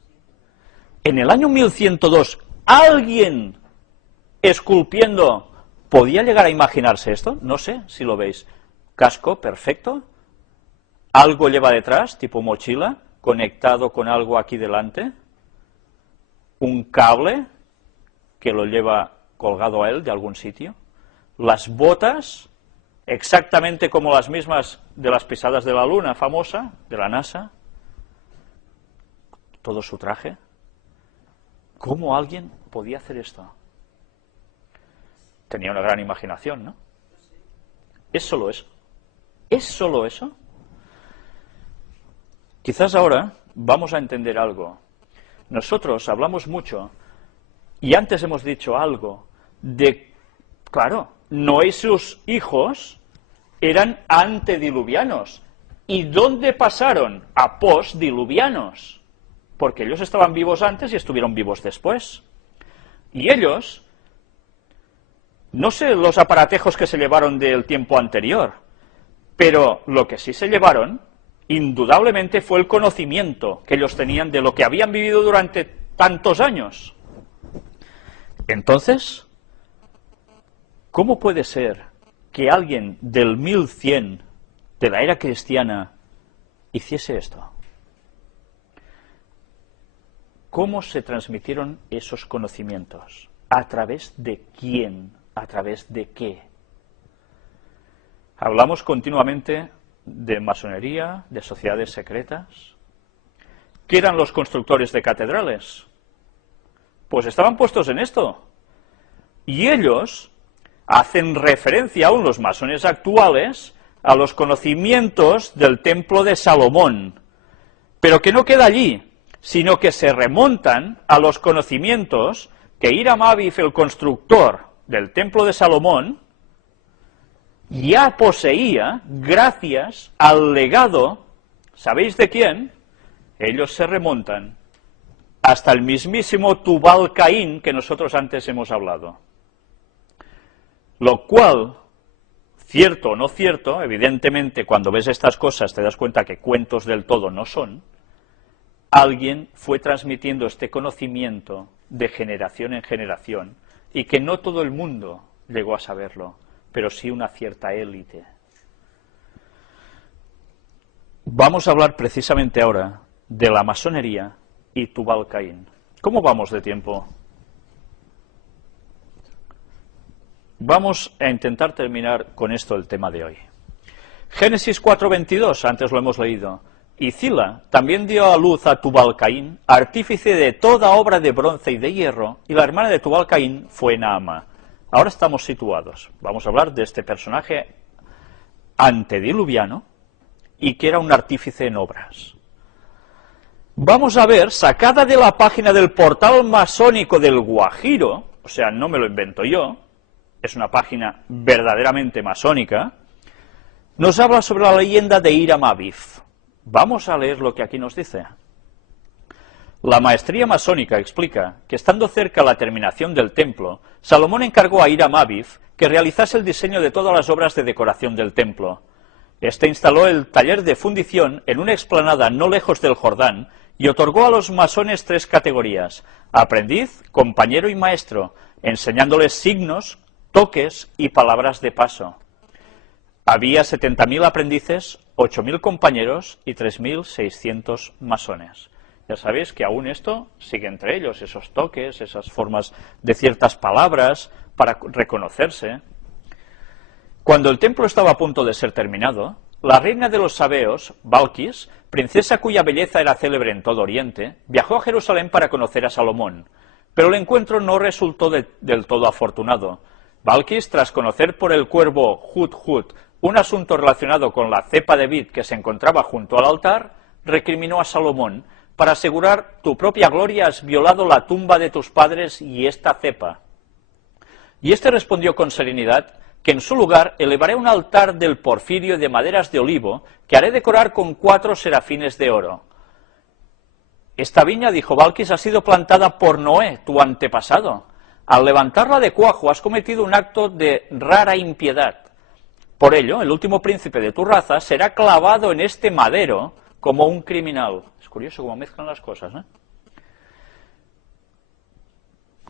En el año 1102, ¿alguien esculpiendo podía llegar a imaginarse esto? No sé si lo veis. Casco perfecto. Algo lleva detrás, tipo mochila, conectado con algo aquí delante. Un cable que lo lleva colgado a él de algún sitio. Las botas, exactamente como las mismas de las pisadas de la Luna famosa, de la NASA. Todo su traje. ¿Cómo alguien podía hacer esto? Tenía una gran imaginación, ¿no? ¿Es solo eso? ¿Es solo eso? Quizás ahora vamos a entender algo. Nosotros hablamos mucho, y antes hemos dicho algo, de, claro, Noé y sus hijos eran antediluvianos. ¿Y dónde pasaron? A postdiluvianos. Porque ellos estaban vivos antes y estuvieron vivos después. Y ellos, no sé los aparatejos que se llevaron del tiempo anterior, pero lo que sí se llevaron, indudablemente fue el conocimiento que ellos tenían de lo que habían vivido durante tantos años. Entonces, ¿cómo puede ser que alguien del 1100, de la era cristiana, hiciese esto? ¿Cómo se transmitieron esos conocimientos? ¿A través de quién? ¿A través de qué? Hablamos continuamente de masonería, de sociedades secretas. ¿Qué eran los constructores de catedrales? Pues estaban puestos en esto. Y ellos hacen referencia, aún los masones actuales, a los conocimientos del templo de Salomón. Pero que no queda allí, sino que se remontan a los conocimientos que Hiram Abiff, el constructor del templo de Salomón, ya poseía gracias al legado, ¿sabéis de quién? ellos se remontan hasta el mismísimo Tubal Caín que nosotros antes hemos hablado. Lo cual, cierto o no cierto, evidentemente cuando ves estas cosas te das cuenta que cuentos del todo no son, alguien fue transmitiendo este conocimiento de generación en generación y que no todo el mundo llegó a saberlo, pero sí una cierta élite. Vamos a hablar precisamente ahora de la masonería y Tubal Caín. ¿Cómo vamos de tiempo? Vamos a intentar terminar con esto el tema de hoy. Génesis 4:22, antes lo hemos leído. Y Zila también dio a luz a Tubal Caín, artífice de toda obra de bronce y de hierro, y la hermana de Tubal Caín fue Naama. Ahora estamos situados. Vamos a hablar de este personaje antediluviano y que era un artífice en obras. Vamos a ver, sacada de la página del portal masónico del Guajiro, o sea, no me lo invento yo, es una página verdaderamente masónica, nos habla sobre la leyenda de Hiram Abif. Vamos a leer lo que aquí nos dice. La maestría masónica explica que estando cerca la terminación del templo, Salomón encargó a Hiram Abif que realizase el diseño de todas las obras de decoración del templo. Este instaló el taller de fundición en una explanada no lejos del Jordán y otorgó a los masones 3 categorías: aprendiz, compañero y maestro, enseñándoles signos, toques y palabras de paso. Había 70.000 aprendices, 8.000 compañeros y 3.600 masones. Ya sabéis que aún esto sigue entre ellos, esos toques, esas formas de ciertas palabras para reconocerse. Cuando el templo estaba a punto de ser terminado, la reina de los sabeos, Balquis, princesa cuya belleza era célebre en todo Oriente, viajó a Jerusalén para conocer a Salomón, pero el encuentro no resultó del todo afortunado. Balquis, tras conocer por el cuervo Hut-Hut un asunto relacionado con la cepa de vid que se encontraba junto al altar, recriminó a Salomón: para asegurar tu propia gloria has violado la tumba de tus padres y esta cepa. Y éste respondió con serenidad que en su lugar elevaré un altar del porfirio de maderas de olivo que haré decorar con 4 serafines de oro. Esta viña, dijo Balquis, ha sido plantada por Noé, tu antepasado. Al levantarla de cuajo has cometido un acto de rara impiedad. Por ello, el último príncipe de tu raza será clavado en este madero como un criminal. Es curioso cómo mezclan las cosas, ¿eh?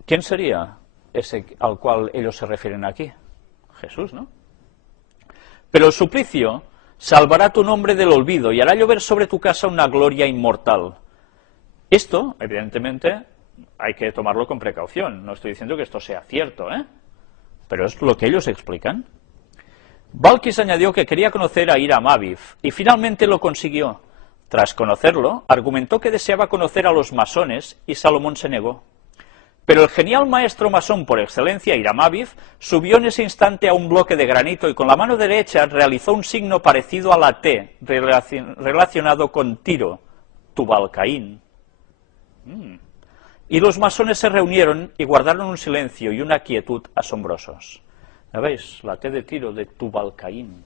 ¿Quién sería ese al cual ellos se refieren aquí? Jesús, ¿no? Pero el suplicio salvará tu nombre del olvido y hará llover sobre tu casa una gloria inmortal. Esto, evidentemente, hay que tomarlo con precaución. No estoy diciendo que esto sea cierto, pero es lo que ellos explican. Balquis añadió que quería conocer a Hiram Abif, y finalmente lo consiguió. Tras conocerlo, argumentó que deseaba conocer a los masones, y Salomón se negó. Pero el genial maestro masón por excelencia, Hiram Abif, subió en ese instante a un bloque de granito y con la mano derecha realizó un signo parecido a la T, relacionado con Tiro, Tubal Caín. Y los masones se reunieron y guardaron un silencio y una quietud asombrosos. ¿Ya veis? La T de Tiro de Tubal Caín.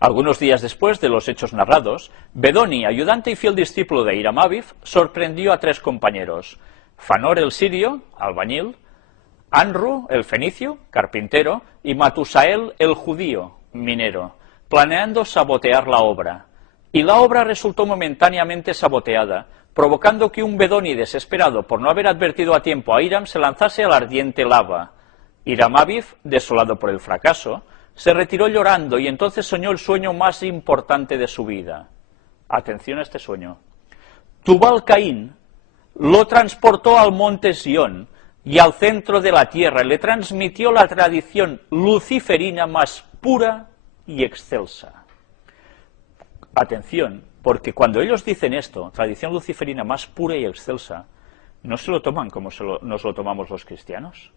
Algunos días después de los hechos narrados, Bedoni, ayudante y fiel discípulo de Hiram Abif, sorprendió a 3 compañeros: Fanor el sirio, albañil; Anru el fenicio, carpintero; y Matusael el judío, minero, planeando sabotear la obra. Y la obra resultó momentáneamente saboteada, provocando que un Bedoni desesperado por no haber advertido a tiempo a Hiram se lanzase a la ardiente lava. Hiram Abif, desolado por el fracaso, se retiró llorando y entonces soñó el sueño más importante de su vida. Atención a este sueño. Tubal Caín lo transportó al monte Sión y al centro de la tierra, y le transmitió la tradición luciferina más pura y excelsa. Atención, porque cuando ellos dicen esto, tradición luciferina más pura y excelsa, no se lo toman como nos lo tomamos los cristianos.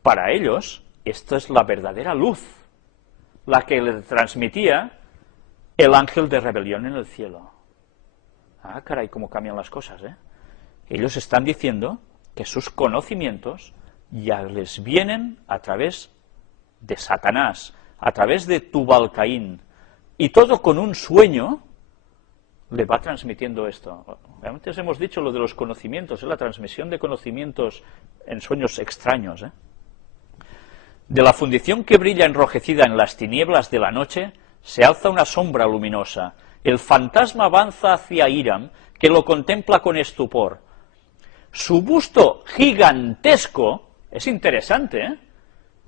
Para ellos, esto es la verdadera luz, la que le transmitía el ángel de rebelión en el cielo. Ah, caray, cómo cambian las cosas, ¿eh? Ellos están diciendo que sus conocimientos ya les vienen a través de Satanás, a través de Tubal Caín, y todo con un sueño, le va transmitiendo esto. Antes hemos dicho lo de los conocimientos, la transmisión de conocimientos en sueños extraños. De la fundición que brilla enrojecida en las tinieblas de la noche, se alza una sombra luminosa. El fantasma avanza hacia Hiram, que lo contempla con estupor. Su busto gigantesco, es interesante, ¿eh?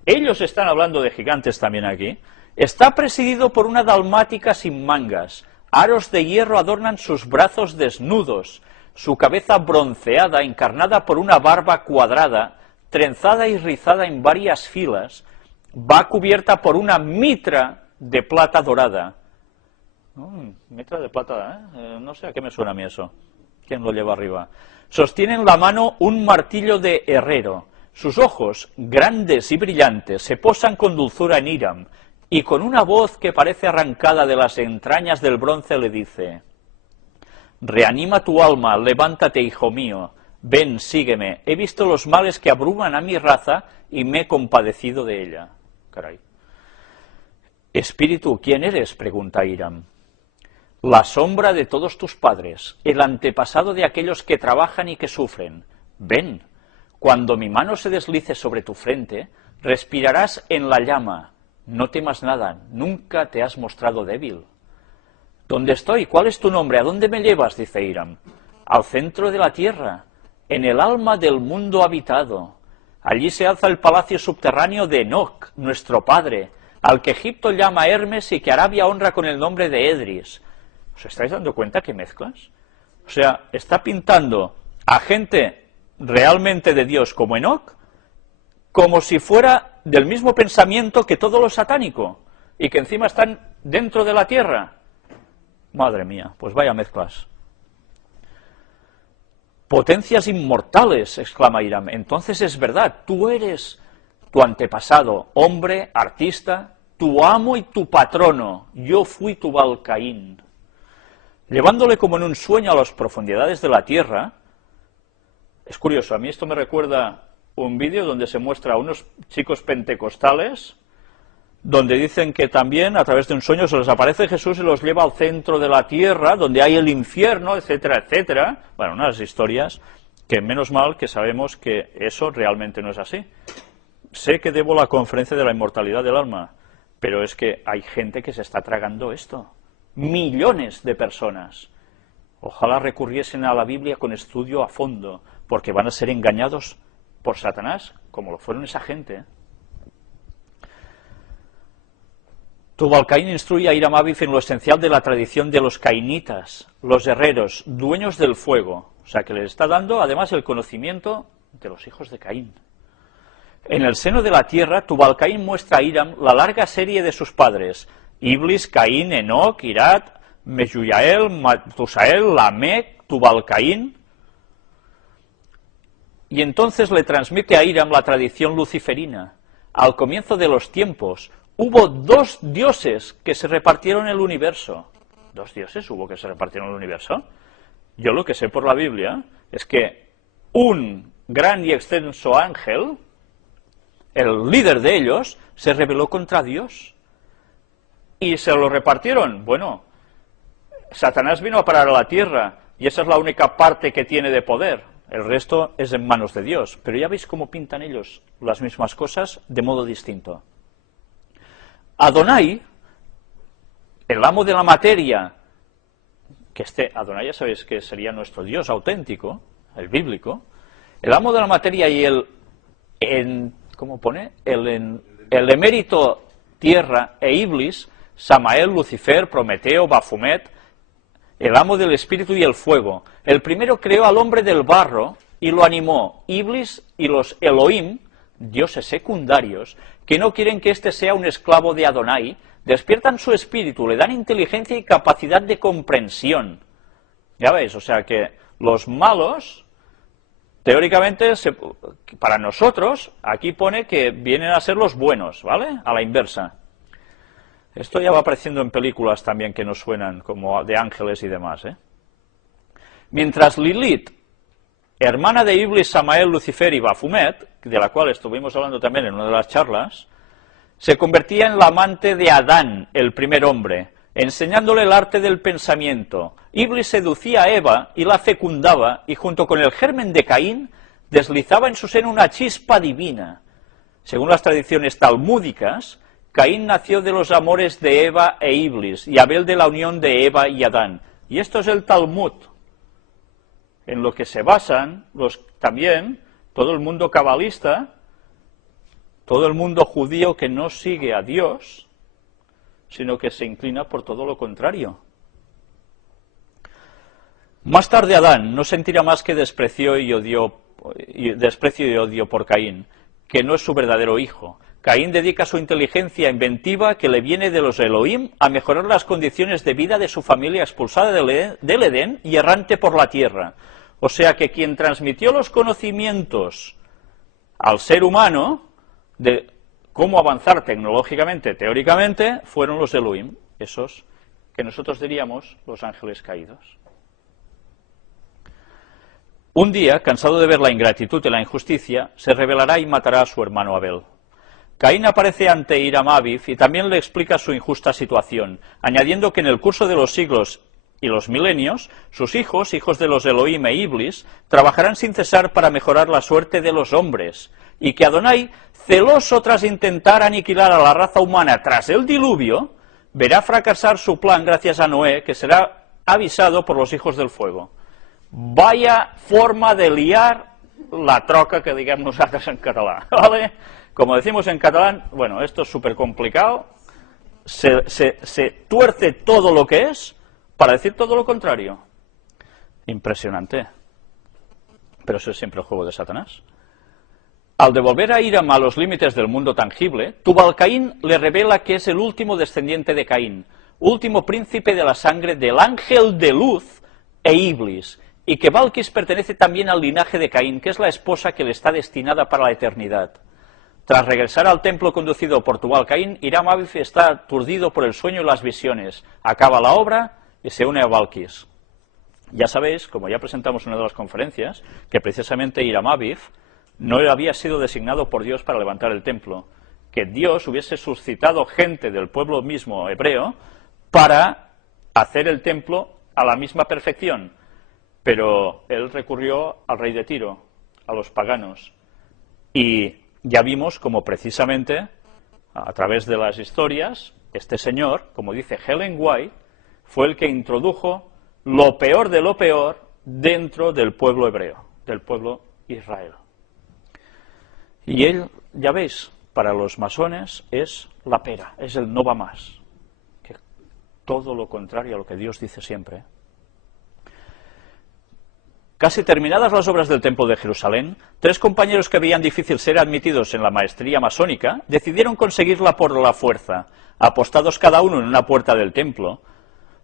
Ellos están hablando de gigantes también aquí, está presidido por una dalmática sin mangas. Aros de hierro adornan sus brazos desnudos, su cabeza bronceada, encarnada por una barba cuadrada, trenzada y rizada en varias filas, va cubierta por una mitra de plata dorada. Mitra de plata, no sé a qué me suena a mí eso. ¿Quién lo lleva arriba? Sostiene en la mano un martillo de herrero. Sus ojos, grandes y brillantes, se posan con dulzura en Hiram, y con una voz que parece arrancada de las entrañas del bronce le dice: reanima tu alma, levántate, hijo mío, ven, sígueme, he visto los males que abruman a mi raza y me he compadecido de ella. Caray. Espíritu, ¿quién eres?, pregunta Hiram. La sombra de todos tus padres, el antepasado de aquellos que trabajan y que sufren. Ven, cuando mi mano se deslice sobre tu frente, respirarás en la llama. No temas nada, nunca te has mostrado débil. ¿Dónde estoy? ¿Cuál es tu nombre? ¿A dónde me llevas?, dice Hiram. Al centro de la tierra, en el alma del mundo habitado. Allí se alza el palacio subterráneo de Enoc, nuestro padre, al que Egipto llama Hermes y que Arabia honra con el nombre de Edris. ¿Os estáis dando cuenta qué mezclas? O sea, está pintando a gente realmente de Dios como Enoc, como si fuera del mismo pensamiento que todo lo satánico, y que encima están dentro de la tierra. Madre mía, pues vaya mezclas. Potencias inmortales, exclama Hiram. Entonces es verdad, tú eres tu antepasado, hombre, artista, tu amo y tu patrono. Yo fui tu Baal-Caín. Llevándole como en un sueño a las profundidades de la tierra. Es curioso, a mí esto me recuerda un vídeo donde se muestra a unos chicos pentecostales, donde dicen que también a través de un sueño se les aparece Jesús y los lleva al centro de la tierra, donde hay el infierno, etcétera, etcétera. Bueno, unas historias que menos mal que sabemos que eso realmente no es así. Sé que debo la conferencia de la inmortalidad del alma, pero es que hay gente que se está tragando esto. Millones de personas. Ojalá recurriesen a la Biblia con estudio a fondo, porque van a ser engañados por Satanás, como lo fueron esa gente. Tubal-Caín instruye a Hiram Abib en lo esencial de la tradición de los cainitas, los herreros, dueños del fuego. O sea, que les está dando además el conocimiento de los hijos de Caín. En el seno de la tierra, Tubal-Caín muestra a Hiram la larga serie de sus padres: Iblis, Caín, Enoc, Irad, Mesuyael, Matusael, Lamec, Tubal-Caín. Y entonces le transmite a Hiram la tradición luciferina. Al comienzo de los tiempos, hubo dos dioses que se repartieron el universo. ¿Dos dioses hubo que se repartieron el universo? Yo lo que sé por la Biblia es que un gran y extenso ángel, el líder de ellos, se rebeló contra Dios. ¿Y se lo repartieron? Bueno, Satanás vino a parar a la tierra y esa es la única parte que tiene de poder. El resto es en manos de Dios. Pero ya veis cómo pintan ellos las mismas cosas de modo distinto. Adonai, el amo de la materia, que Adonai ya sabéis que sería nuestro Dios auténtico, el bíblico, el amo de la materia y ¿cómo pone? El emérito tierra e Iblis, Samael, Lucifer, Prometeo, Baphomet, el amo del espíritu y el fuego. El primero creó al hombre del barro y lo animó. Iblis y los Elohim, dioses secundarios, que no quieren que éste sea un esclavo de Adonai, despiertan su espíritu, le dan inteligencia y capacidad de comprensión. Ya veis, o sea que los malos, teóricamente, para nosotros, aquí pone que vienen a ser los buenos, ¿vale? A la inversa. Esto ya va apareciendo en películas también que nos suenan, como de ángeles y demás, ¿eh? Mientras Lilith, hermana de Iblis, Samael, Lucifer y Baphomet, de la cual estuvimos hablando también en una de las charlas, se convertía en la amante de Adán, el primer hombre. enseñándole el arte del pensamiento. Iblis seducía a Eva y la fecundaba, y junto con el germen de Caín deslizaba en su seno una chispa divina. Según las tradiciones talmúdicas, Caín nació de los amores de Eva e Iblis, y Abel de la unión de Eva y Adán. Y esto es el Talmud, en lo que se basan también todo el mundo cabalista, todo el mundo judío que no sigue a Dios, sino que se inclina por todo lo contrario. Más tarde Adán no sentirá más que desprecio y odio por Caín, que no es su verdadero hijo. Caín dedica su inteligencia inventiva que le viene de los Elohim a mejorar las condiciones de vida de su familia expulsada del Edén y errante por la tierra. O sea que quien transmitió los conocimientos al ser humano de cómo avanzar tecnológicamente, teóricamente, fueron los Elohim, esos que nosotros diríamos los ángeles caídos. Un día, cansado de ver la ingratitud y la injusticia, se rebelará y matará a su hermano Abel. Caín aparece ante Hiram Abif y también le explica su injusta situación, añadiendo que en el curso de los siglos y los milenios, sus hijos de los Elohim e Iblis, trabajarán sin cesar para mejorar la suerte de los hombres, y que Adonai, celoso tras intentar aniquilar a la raza humana tras el diluvio, verá fracasar su plan gracias a Noé, que será avisado por los hijos del fuego. Vaya forma de liar la troca que digamos nosotros en catalán, ¿vale? Como decimos en catalán, bueno, esto es súper complicado, se tuerce todo lo que es para decir todo lo contrario. Impresionante. Pero eso es siempre el juego de Satanás. Al devolver a Hiram a los límites del mundo tangible, Tubal-Caín le revela que es el último descendiente de Caín, último príncipe de la sangre del ángel de luz e Iblis, y que Balquis pertenece también al linaje de Caín, que es la esposa que le está destinada para la eternidad. Tras regresar al templo conducido por Tubal-Caín, Hiram Abif está aturdido por el sueño y las visiones. Acaba la obra y se une a Balquis. Ya sabéis, como ya presentamos en una de las conferencias, que precisamente Hiram Abif no había sido designado por Dios para levantar el templo, que Dios hubiese suscitado gente del pueblo mismo hebreo para hacer el templo a la misma perfección, pero él recurrió al rey de Tiro, a los paganos, y ya vimos como precisamente a través de las historias este señor, como dice Ellen White, fue el que introdujo lo peor de lo peor dentro del pueblo hebreo, del pueblo Israel. Y él, ya veis, para los masones es la pera, es el no va más, que todo lo contrario a lo que Dios dice siempre. Casi terminadas las obras del Templo de Jerusalén, 3 compañeros que veían difícil ser admitidos en la maestría masónica decidieron conseguirla por la fuerza. Apostados cada uno en una puerta del templo,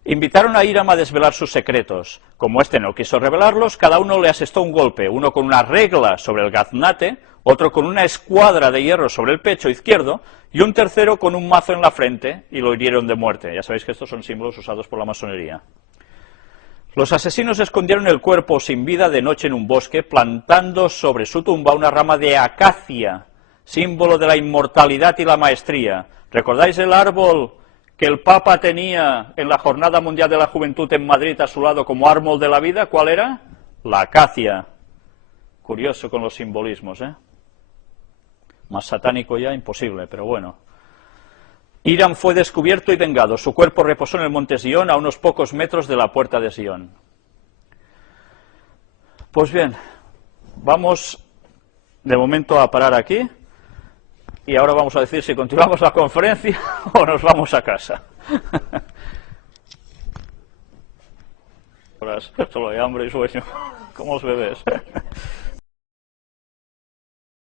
invitaron a Hiram a desvelar sus secretos. Como éste no quiso revelarlos, cada uno le asestó un golpe, uno con una regla sobre el gaznate, otro con una escuadra de hierro sobre el pecho izquierdo y un tercero con un mazo en la frente, y lo hirieron de muerte. Ya sabéis que estos son símbolos usados por la masonería. Los asesinos escondieron el cuerpo sin vida de noche en un bosque, plantando sobre su tumba una rama de acacia, símbolo de la inmortalidad y la maestría. ¿Recordáis el árbol que el Papa tenía en la Jornada Mundial de la Juventud en Madrid a su lado como árbol de la vida? ¿Cuál era? La acacia. Curioso con los simbolismos, ¿eh? Más satánico ya, imposible, pero bueno. Hiram fue descubierto y vengado. Su cuerpo reposó en el monte Sion, a unos pocos metros de la puerta de Sion. Pues bien, vamos de momento a parar aquí y ahora vamos a decir si continuamos la conferencia o nos vamos a casa. Solo hay hambre y sueño, como los bebés.